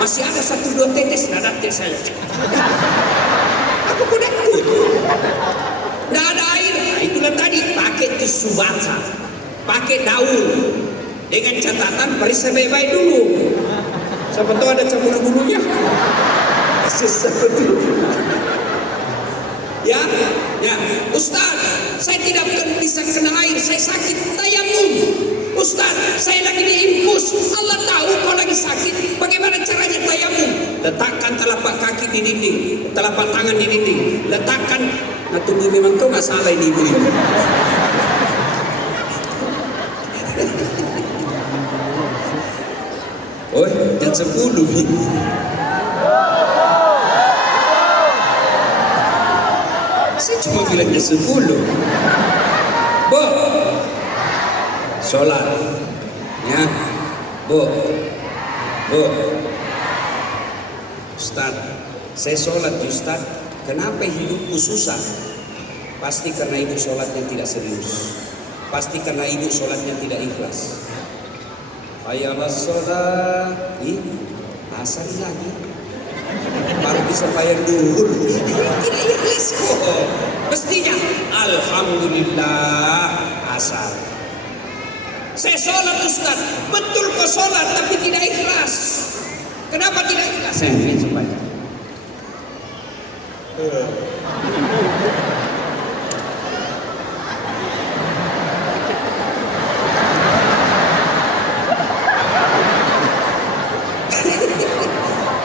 Masih ada 1-2 tetes, tidak ada tes saya. Aku kuda ikut. Tidak ada air. Nah, itulah tadi pakai tisu basah, pakai daun, dengan catatan periksa baik-baik dulu. Siapa tahu ada campur bulunya. Seperti ya, Ustaz, saya tidak bisa kena air, saya sakit, tayamum. Ustaz, saya lagi diinfus, Allah tahu kau lagi sakit, bagaimana caranya tayamum? Letakkan telapak kaki di dinding, telapak tangan di dinding, letakkan. Nah tunggu, memang kau nggak salah ini ibu. Oh, jam 10 nih. Saya cuma bilang jam 10. Bu, sholat. Ya, bu. Ustaz, saya sholat Ustaz. Kenapa hidupku susah? Pasti karena ibu sholatnya tidak serius. Pasti karena ibu sholatnya tidak ikhlas. Ayalah sholat. Asal lagi. Baru bisa bayar dulu. Tidak ikhlas kok. Mestinya alhamdulillah asal. Saya sholat Ustaz. Betul kok sholat tapi tidak ikhlas. Kenapa tidak ikhlas? Saya ingin supaya.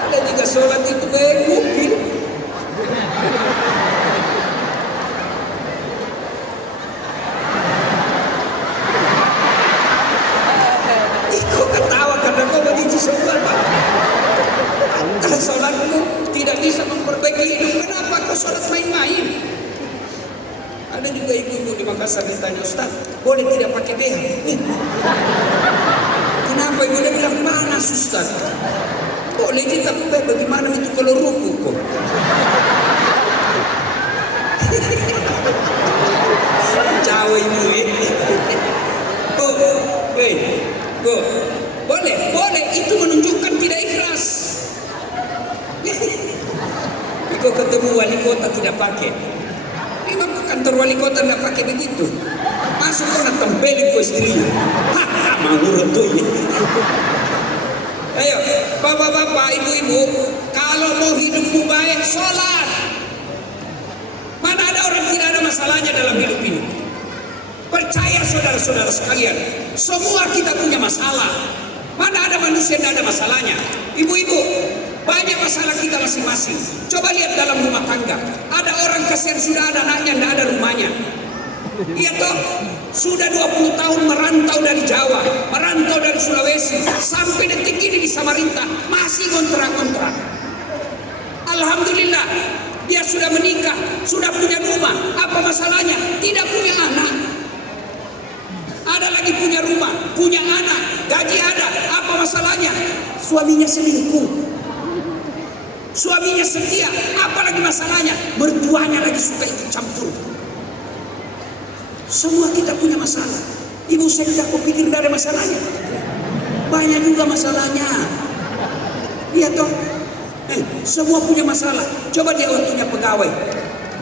Dan jika sholat itu baik mungkin. Kau ketawa karena kau begitu sholat, Pak. Kalau sholatmu tidak bisa memperbaiki hidup, kenapa kau sholat main-main? Ada juga ibu-ibu di Makassar ditanya, Ustaz, boleh tidak pakai BH? Kenapa ibu dia bilang panas Ustaz? Boleh kita pakai, bagaimana itu kalau ruku kok? Jawa ini. Boleh, itu menunjukkan tidak ikhlas. Kau ketemu wali kota tidak pakai. Memang kantor wali kota tidak pakai begitu. Masuk kau nak tempelin kau istrinya. Mangurut tuh ini. Ayo, bapak-bapak, ibu-ibu, kalau mau hidupmu baik, sholat. Mana ada orang tidak ada masalahnya dalam hidup ini? Percaya saudara-saudara sekalian, semua kita punya masalah. Mana ada manusia yang tidak ada masalahnya? Ibu-ibu, banyak masalah kita masing-masing. Coba lihat dalam rumah tangga. Ada orang kasihan sudah ada anaknya, tidak ada rumahnya. Iya toh, sudah 20 tahun merantau dari Jawa, merantau dari Sulawesi, sampai detik ini di Samarinda, masih kontrak-kontrak. Alhamdulillah, dia sudah menikah, sudah punya rumah. Apa masalahnya? Tidak punya anak. Ada lagi punya rumah, punya anak, gaji ada. Apa masalahnya? Suaminya selingkuh. Suaminya setia, apalagi masalahnya? Mertuanya lagi suka ikut campur. Semua kita punya masalah. Ibu saya tidak kupikir tidak ada masalahnya. Banyak juga masalahnya. Iya toh? Semua punya masalah. Coba dia waktunya pegawai,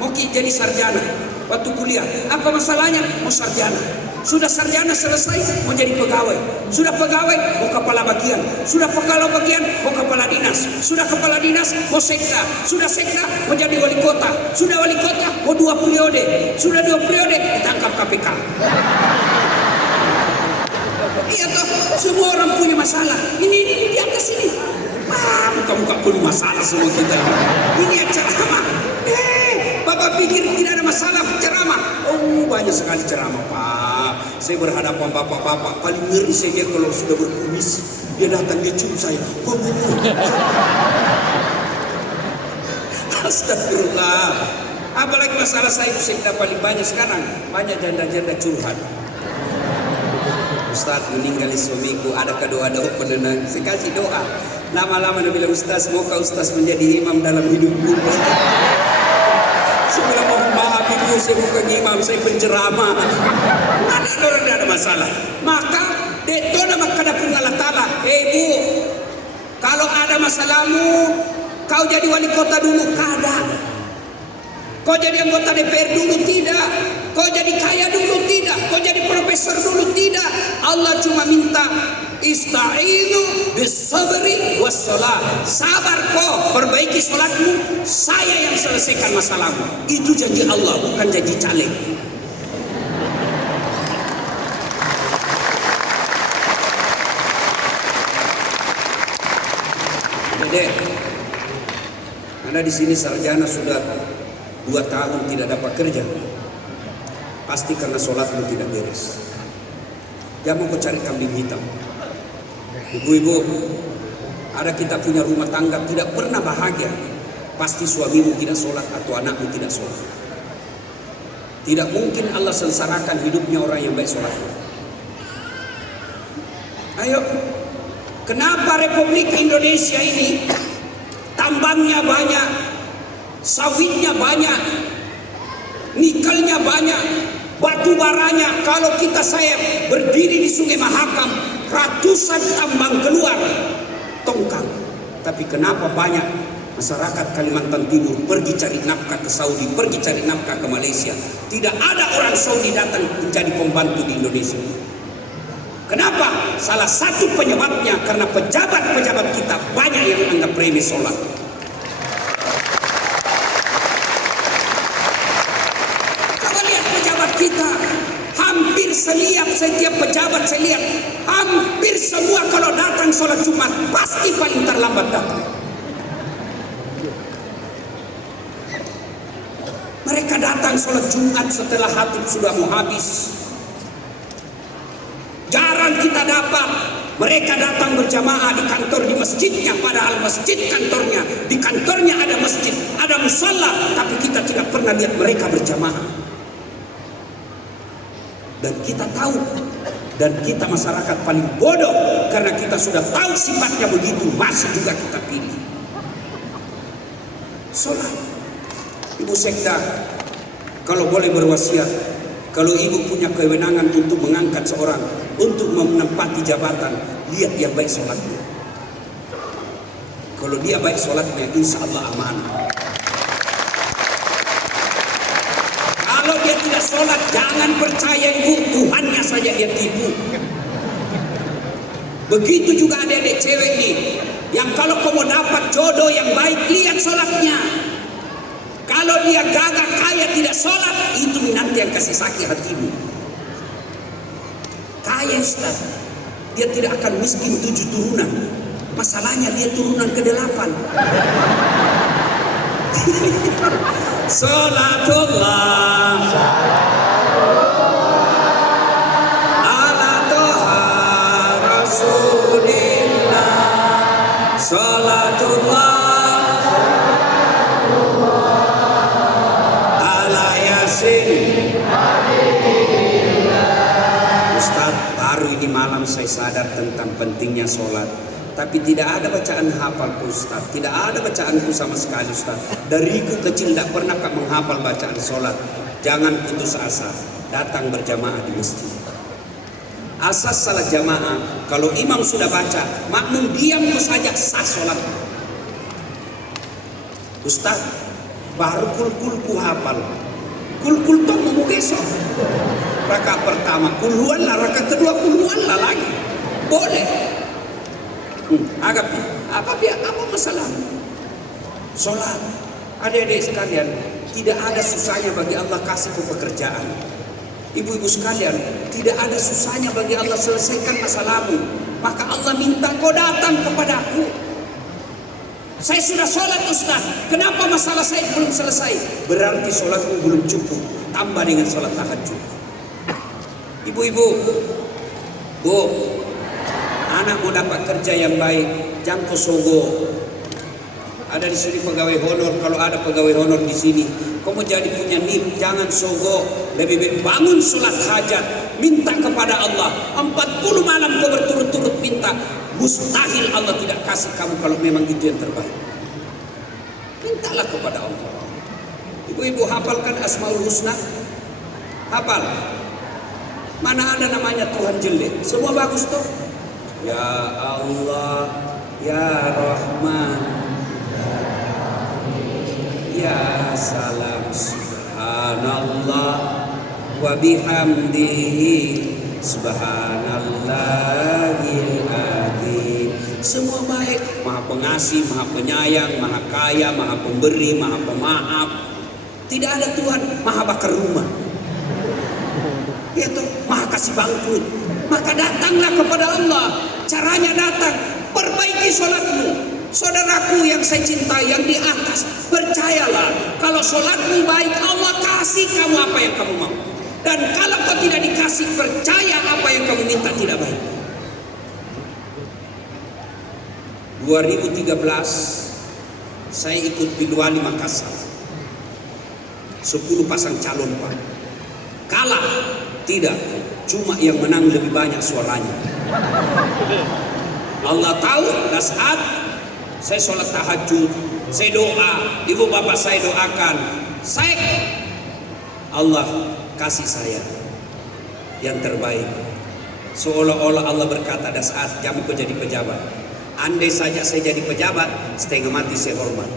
mau jadi sarjana. Waktu kuliah, apa masalahnya? Mau sarjana. Sudah sarjana selesai, mau jadi pegawai. Sudah pegawai, mau kepala bagian. Sudah kepala bagian, mau kepala dinas. Sudah kepala dinas, mau sekda. Sudah sekda, mau jadi wali kota. Sudah wali kota, mau 2 periode. Sudah 2 periode, ditangkap KPK. Iya toh, semua orang punya masalah. Ini di atas ini. Muka-muka penuh masalah semua kita. Ini ceramah. Bapak pikir tidak ada masalah ceramah? Oh, banyak sekali ceramah, Pak. Saya berhadapan bapak-bapak, paling ngeri saya dia kalau sudah berkumis. Dia datang, dia cium saya. Astagfirullah. Apalagi masalah saya paling banyak sekarang. Banyak janda-janda curhat. Ustaz, meninggal suamiku, adakah doa-doa penenang? Saya kasih doa. Lama-lama dia bilang, Ustaz, maukah Ustaz menjadi imam dalam hidupku? Saya bilang, mohon maaf ibu, saya bukan imam, saya penceramah. Mana ada orang tidak ada masalah. Maka detona makadapun Allah Ta'ala. Bu, kalau ada masalahmu, kau jadi wali kota dulu, kada. Kau jadi anggota DPR dulu, tidak. Kau jadi kaya dulu, tidak. Kau jadi profesor dulu, tidak. Allah cuma minta ista'inu bis-sabri was-salat. Sabar kau, perbaiki salatmu, saya yang selesaikan masalahmu. Itu janji Allah, bukan janji caleg. Dedek, Anda di sini sarjana sudah 2 tahun tidak dapat kerja. Pasti karena sholatmu tidak beres. Jangan kau cari kambing hitam. Ibu-ibu, Ada kita punya rumah tangga tidak pernah bahagia, pasti suamimu tidak sholat atau anakmu tidak sholat. Tidak mungkin Allah sengsarakan hidupnya orang yang baik sholatnya. Ayo, kenapa Republik Indonesia ini tambangnya banyak, sawitnya banyak, nikelnya banyak, batu baranya? Kalau saya berdiri di Sungai Mahakam, ratusan tambang keluar tongkang. Tapi kenapa banyak masyarakat Kalimantan Timur pergi cari nafkah ke Saudi, pergi cari nafkah ke Malaysia? Tidak ada orang Saudi datang menjadi pembantu di Indonesia. Kenapa? Salah satu penyebabnya karena pejabat-pejabat kita banyak yang menganggap remeh sholat. Coba lihat pejabat kita, hampir setiap pejabat saya lihat, hampir semua kalau datang sholat Jumat pasti paling terlambat datang. Mereka datang sholat Jumat setelah khatib sudah mau habis. Jarang kita dapat mereka datang berjamaah di kantor, di masjidnya, padahal masjid kantornya, di kantornya ada masjid, ada musalla, tapi kita tidak pernah lihat mereka berjamaah. Dan kita tahu, dan kita masyarakat paling bodoh karena kita sudah tahu sifatnya begitu, masih juga kita pilih sholat. Ibu Sekda, kalau boleh berwasiat, kalau ibu punya kewenangan untuk mengangkat seorang untuk menempati jabatan, lihat yang baik sholatnya. Kalau dia baik sholatnya, insya Allah amanah. Kalau dia tidak sholat, jangan percaya ibu, Tuhannya saja dia tipu. Begitu juga adik-adik cewek nih, yang kalau kau mau dapat jodoh yang baik, lihat sholatnya. Kalau dia gagah kaya tidak sholat, itu nanti yang kasih sakit hatimu. Kaya Ustaz, dia tidak akan miskin 7 turunan. Masalahnya dia turunan ke-8. Salatullah ala toha rasulillah. Salatullah ala yasin. Ustaz, baru ini malam saya sadar tentang pentingnya sholat. Tapi tidak ada bacaan hafalku Ustaz, tidak ada bacaanku sama sekali Ustaz. Dariku kecil tidak pernah menghafal bacaan sholat. Jangan putus asa, datang berjamaah di masjid. Asas salat jamaah, kalau imam sudah baca, makmum diam saja sah sholat. Ustaz, baru kul-kulku hafal. Kul-kul toh mau besok. Rakaat pertama kulhuan lah, rakaat kedua kulhuan lah lagi. Boleh. Agak apa masalah? Sholat, adik-adik sekalian, tidak ada susahnya bagi Allah kasih pekerjaan. Ibu-ibu sekalian, tidak ada susahnya bagi Allah selesaikan masalahmu. Maka Allah minta kau datang kepadaku. Saya sudah sholat Ustaz, kenapa masalah saya belum selesai? Berarti sholatmu belum cukup, tambah dengan sholat tahajud. Ibu-ibu, Bu, anak mau dapat kerja yang baik, jangan kau sogo. Ada di sini pegawai honor, kalau ada pegawai honor di sini, kau mau jadi punya NIP, jangan sogo. Lebih baik bangun sholat hajat, minta kepada Allah. 40 malam kau berturut-turut minta, mustahil Allah tidak kasih kamu kalau memang itu yang terbaik. Mintalah kepada Allah. Ibu-ibu hafalkan Asmaul Husna, hafal. Mana ada namanya Tuhan jelek, semua bagus toh. Ya Allah, Ya Rahman, Ya Salam, Subhanallah wa bihamdihi, Subhanallahil azim. Semua baik, Maha Pengasih, Maha Penyayang, Maha Kaya, Maha Pemberi, Maha Pemaaf. Tidak ada Tuhan Maha Bakar rumah, yaitu Maha Kasih bangkrut. Maka datanglah kepada Allah. Caranya datang, perbaiki sholatmu. Saudaraku yang saya cintai, yang di atas, percayalah, kalau sholatmu baik, Allah kasih kamu apa yang kamu mau. Dan kalau kau tidak dikasih, percaya apa yang kamu minta tidak baik. 2013 saya ikut Pilwali Makassar. 10 pasang calon Pak. Kalah? Tidak, cuma yang menang lebih banyak suaranya. Allah tahu, saat saya sholat tahajud, saya doa, ibu bapak saya doakan, saya Allah kasih saya yang terbaik. Seolah-olah Allah berkata pada saat jamu kau jadi pejabat. Andai saja saya jadi pejabat, setengah mati saya hormat.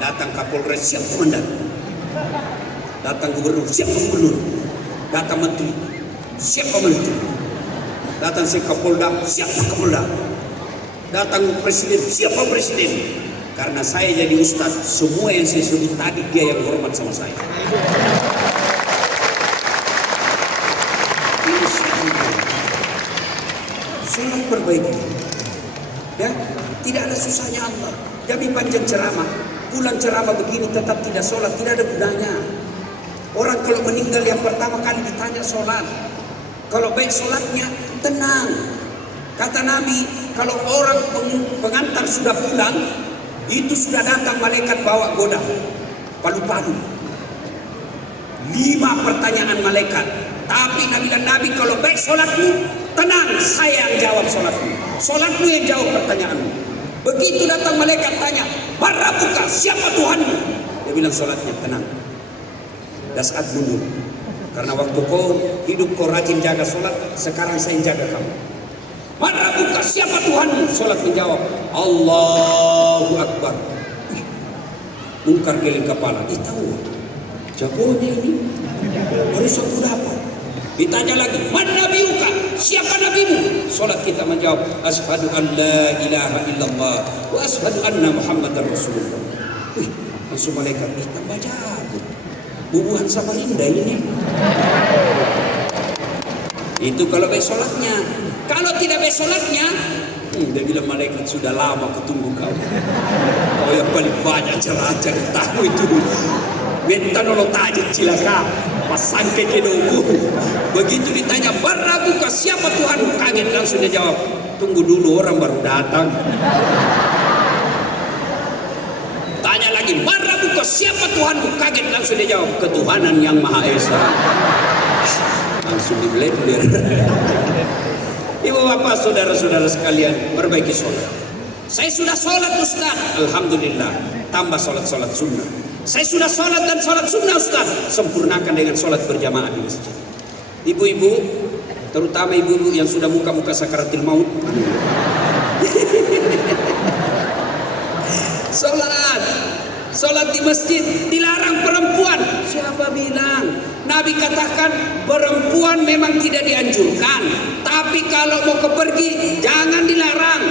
Datang Kapolres, siap komandan. Datang gubernur, siap gubernur. Datang menteri, siap menteri. Datang si Kapolda, siap Kapolda. Datang presiden, siapa presiden. Karena saya jadi ustaz, semua yang saya sebut tadi dia yang hormat sama saya. Sholat perbaiki, ya, tidak ada susahnya Allah. Jadi panjang ceramah, pulang ceramah begini tetap tidak sholat, tidak ada gunanya. Orang kalau meninggal yang pertama kali ditanya sholat. Kalau baik sholatnya, tenang. Kata Nabi, kalau orang pengantar sudah pulang, itu sudah datang malaikat bawa godam, palu-palu. 5 pertanyaan malaikat. Tapi Nabi dan Nabi, kalau baik sholatmu, tenang, saya yang jawab sholatmu. Sholatmu yang jawab pertanyaanmu. Begitu datang malaikat tanya, "Rabbuka, siapa Tuhanmu?" Dia bilang sholatnya tenang. Dan saat mundur. Karena waktu kau hidup kau rajin jaga sholat, sekarang saya jaga kamu. "Rabbuka, siapa Tuhanmu?" Sholat menjawab, "Allahu Akbar." Bungkar geleng kepala. Tahu jagonya ini dari suatu dapat. Ditanya lagi, "Man nabiyuka?" Siapa nabimu? Salat kita menjawab, "Asyhadu an la ilaha illallah wa asyhadu anna Muhammadar Rasulullah." Langsung malaikat tambah jago. Bubuhan Samarinda ini. Itu kalau baik sholatnya. Kalau tidak baik sholatnya, dia bilang malaikat sudah lama ketunggu kau. Kau yang paling banyak cerah-cerah tahu itu. Benta nolong tajik cilaka. Pasang keke nunggu. Begitu ditanya, "Rabbuka, siapa Tuhan?" Kaget langsung dia jawab, "Tunggu dulu, orang baru datang." Tanya lagi, "Rabbuka, siapa Tuhanmu?" Kaget langsung dia jawab, "Ketuhanan yang Maha Esa." Langsung diblender. Ibu bapak saudara-saudara sekalian, perbaiki sholat. Saya sudah sholat Ustaz, alhamdulillah. Tambah sholat-sholat sunnah. Saya sudah sholat dan sholat sunnah Ustaz, sempurnakan dengan sholat berjamaah di masjid. Ibu-ibu, terutama ibu-ibu yang sudah muka-muka sakaratil maut, sholat di masjid dilarang perempuan. Siapa bilang? Nabi katakan perempuan memang tidak dianjurkan, tapi kalau mau pergi jangan dilarang.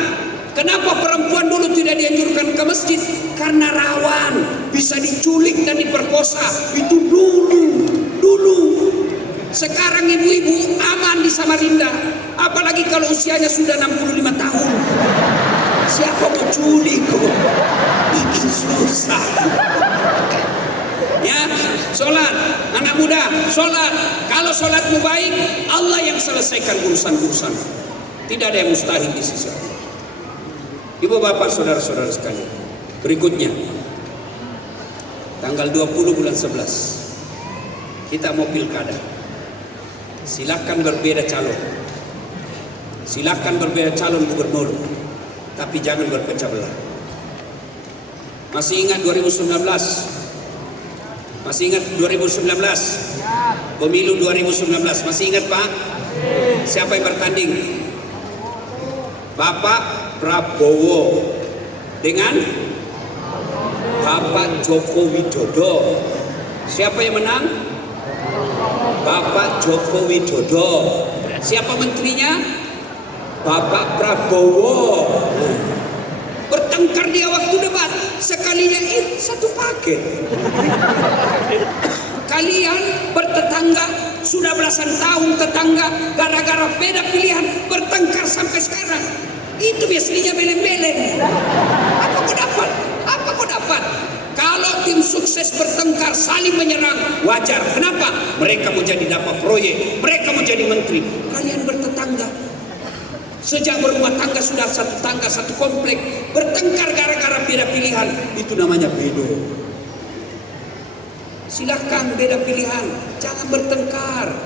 Kenapa perempuan dulu tidak dianjurkan ke masjid? Karena rawan, bisa diculik dan diperkosa. Itu dulu. Sekarang ibu-ibu aman di Samarinda, apalagi kalau usianya sudah 65 tahun. Siapa mau culik kok? Bikin susah. Ya, sholat, anak muda, sholat. Kalau sholatmu baik, Allah yang selesaikan urusan-urusan. Tidak ada yang mustahil di sisi Allah. Ibu bapak saudara-saudara sekalian, berikutnya tanggal 20 bulan 11 kita mau pilkada. Silakan berbeda calon, silakan berbeda calon gubernur, tapi jangan berpecah belah. Masih ingat 2019? Masih ingat 2019? Pemilu 2019, masih ingat Pak? Siapa yang bertanding? Bapak Prabowo dengan Bapak Joko Widodo. Siapa yang menang? Bapak Joko Widodo. Siapa menterinya? Bapak Prabowo. Bertengkar dia waktu debat, sekalinya satu paket. Kalian bertetangga, sudah belasan tahun tetangga, gara-gara beda pilihan bertengkar sampai sekarang. Itu biasanya beleng-beleng. Apa kau dapat? Kalau tim sukses bertengkar saling menyerang, wajar. Kenapa? Mereka mau jadi dapat proyek, mereka mau jadi menteri. Kalian bertetangga, Sejak berumah tangga sudah satu tangga, satu komplek, bertengkar gara-gara beda pilihan. Itu namanya bedo. Silahkan beda pilihan, jangan bertengkar.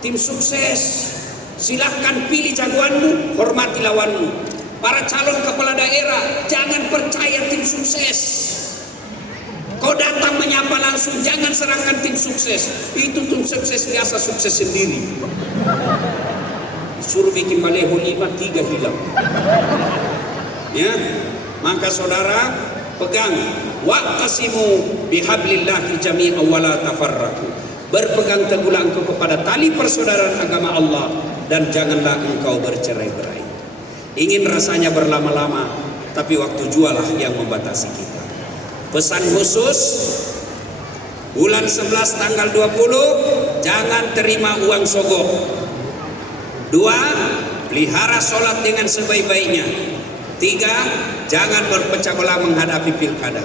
Tim sukses, silahkan pilih jagoanmu, hormati lawanmu. Para calon kepala daerah, jangan percaya tim sukses. Kau datang menyapa langsung, jangan serahkan tim sukses. Itu tim sukses biasa sukses sendiri. Suruh bikin baleho 5, 3 hilang. Ya, maka saudara pegang waqtasimu bihablillahi jami'an wala tafarraqu. Berpegang teguhlah engkau kepada tali persaudaraan agama Allah dan janganlah engkau bercerai-berai. Ingin rasanya berlama-lama, tapi waktu jualah yang membatasi kita. Pesan khusus bulan 11 tanggal 20, jangan terima uang sogok. 2, pelihara sholat dengan sebaik-baiknya. 3, jangan berpecah belah menghadapi pilkada.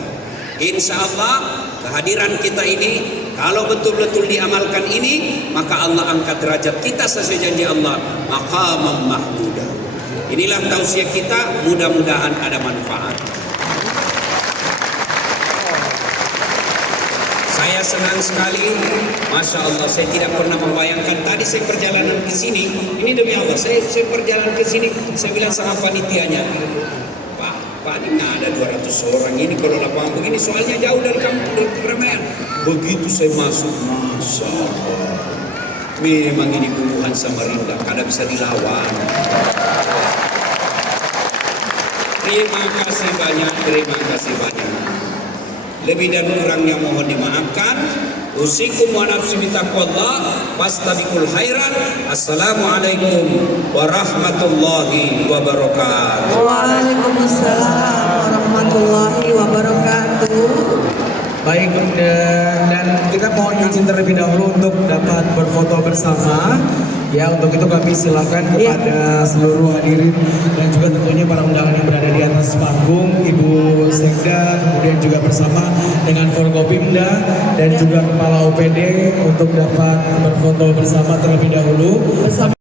Insya Allah kehadiran kita ini, kalau betul-betul diamalkan ini, maka Allah angkat derajat kita sesuai janji Allah, maqamam mahmudah. Inilah tausiah kita, mudah-mudahan ada manfaat. Saya senang sekali, Masya Allah, saya tidak pernah membayangkan. Tadi saya perjalanan ke sini, ini demi Allah, saya perjalanan ke sini, saya bilang sama panitianya, Pak ini nggak ada 200 orang, ini kalau lapangan begini soalnya jauh dari kampung, dari keramaian. Begitu saya masuk, Masya Allah, memang ini tumbuhan Samarinda, kada bisa dilawan. Terima kasih banyak, terima kasih banyak. Lebih dan kurangnya mohon dimaafkan. Usikum wa nafsi bitaqwallah fastabiqul khairat. Assalamualaikum warahmatullahi wabarakatuh. Waalaikumsalam warahmatullahi wabarakatuh. Baik, dan kita mohon izin terlebih dahulu untuk dapat berfoto bersama. Ya, untuk itu kami silakan kepada seluruh hadirin dan juga tentunya para undangan yang berada di atas panggung, Ibu Sekda, kemudian juga bersama dengan Forkopimda dan juga Kepala OPD untuk dapat berfoto bersama terlebih dahulu. Bersama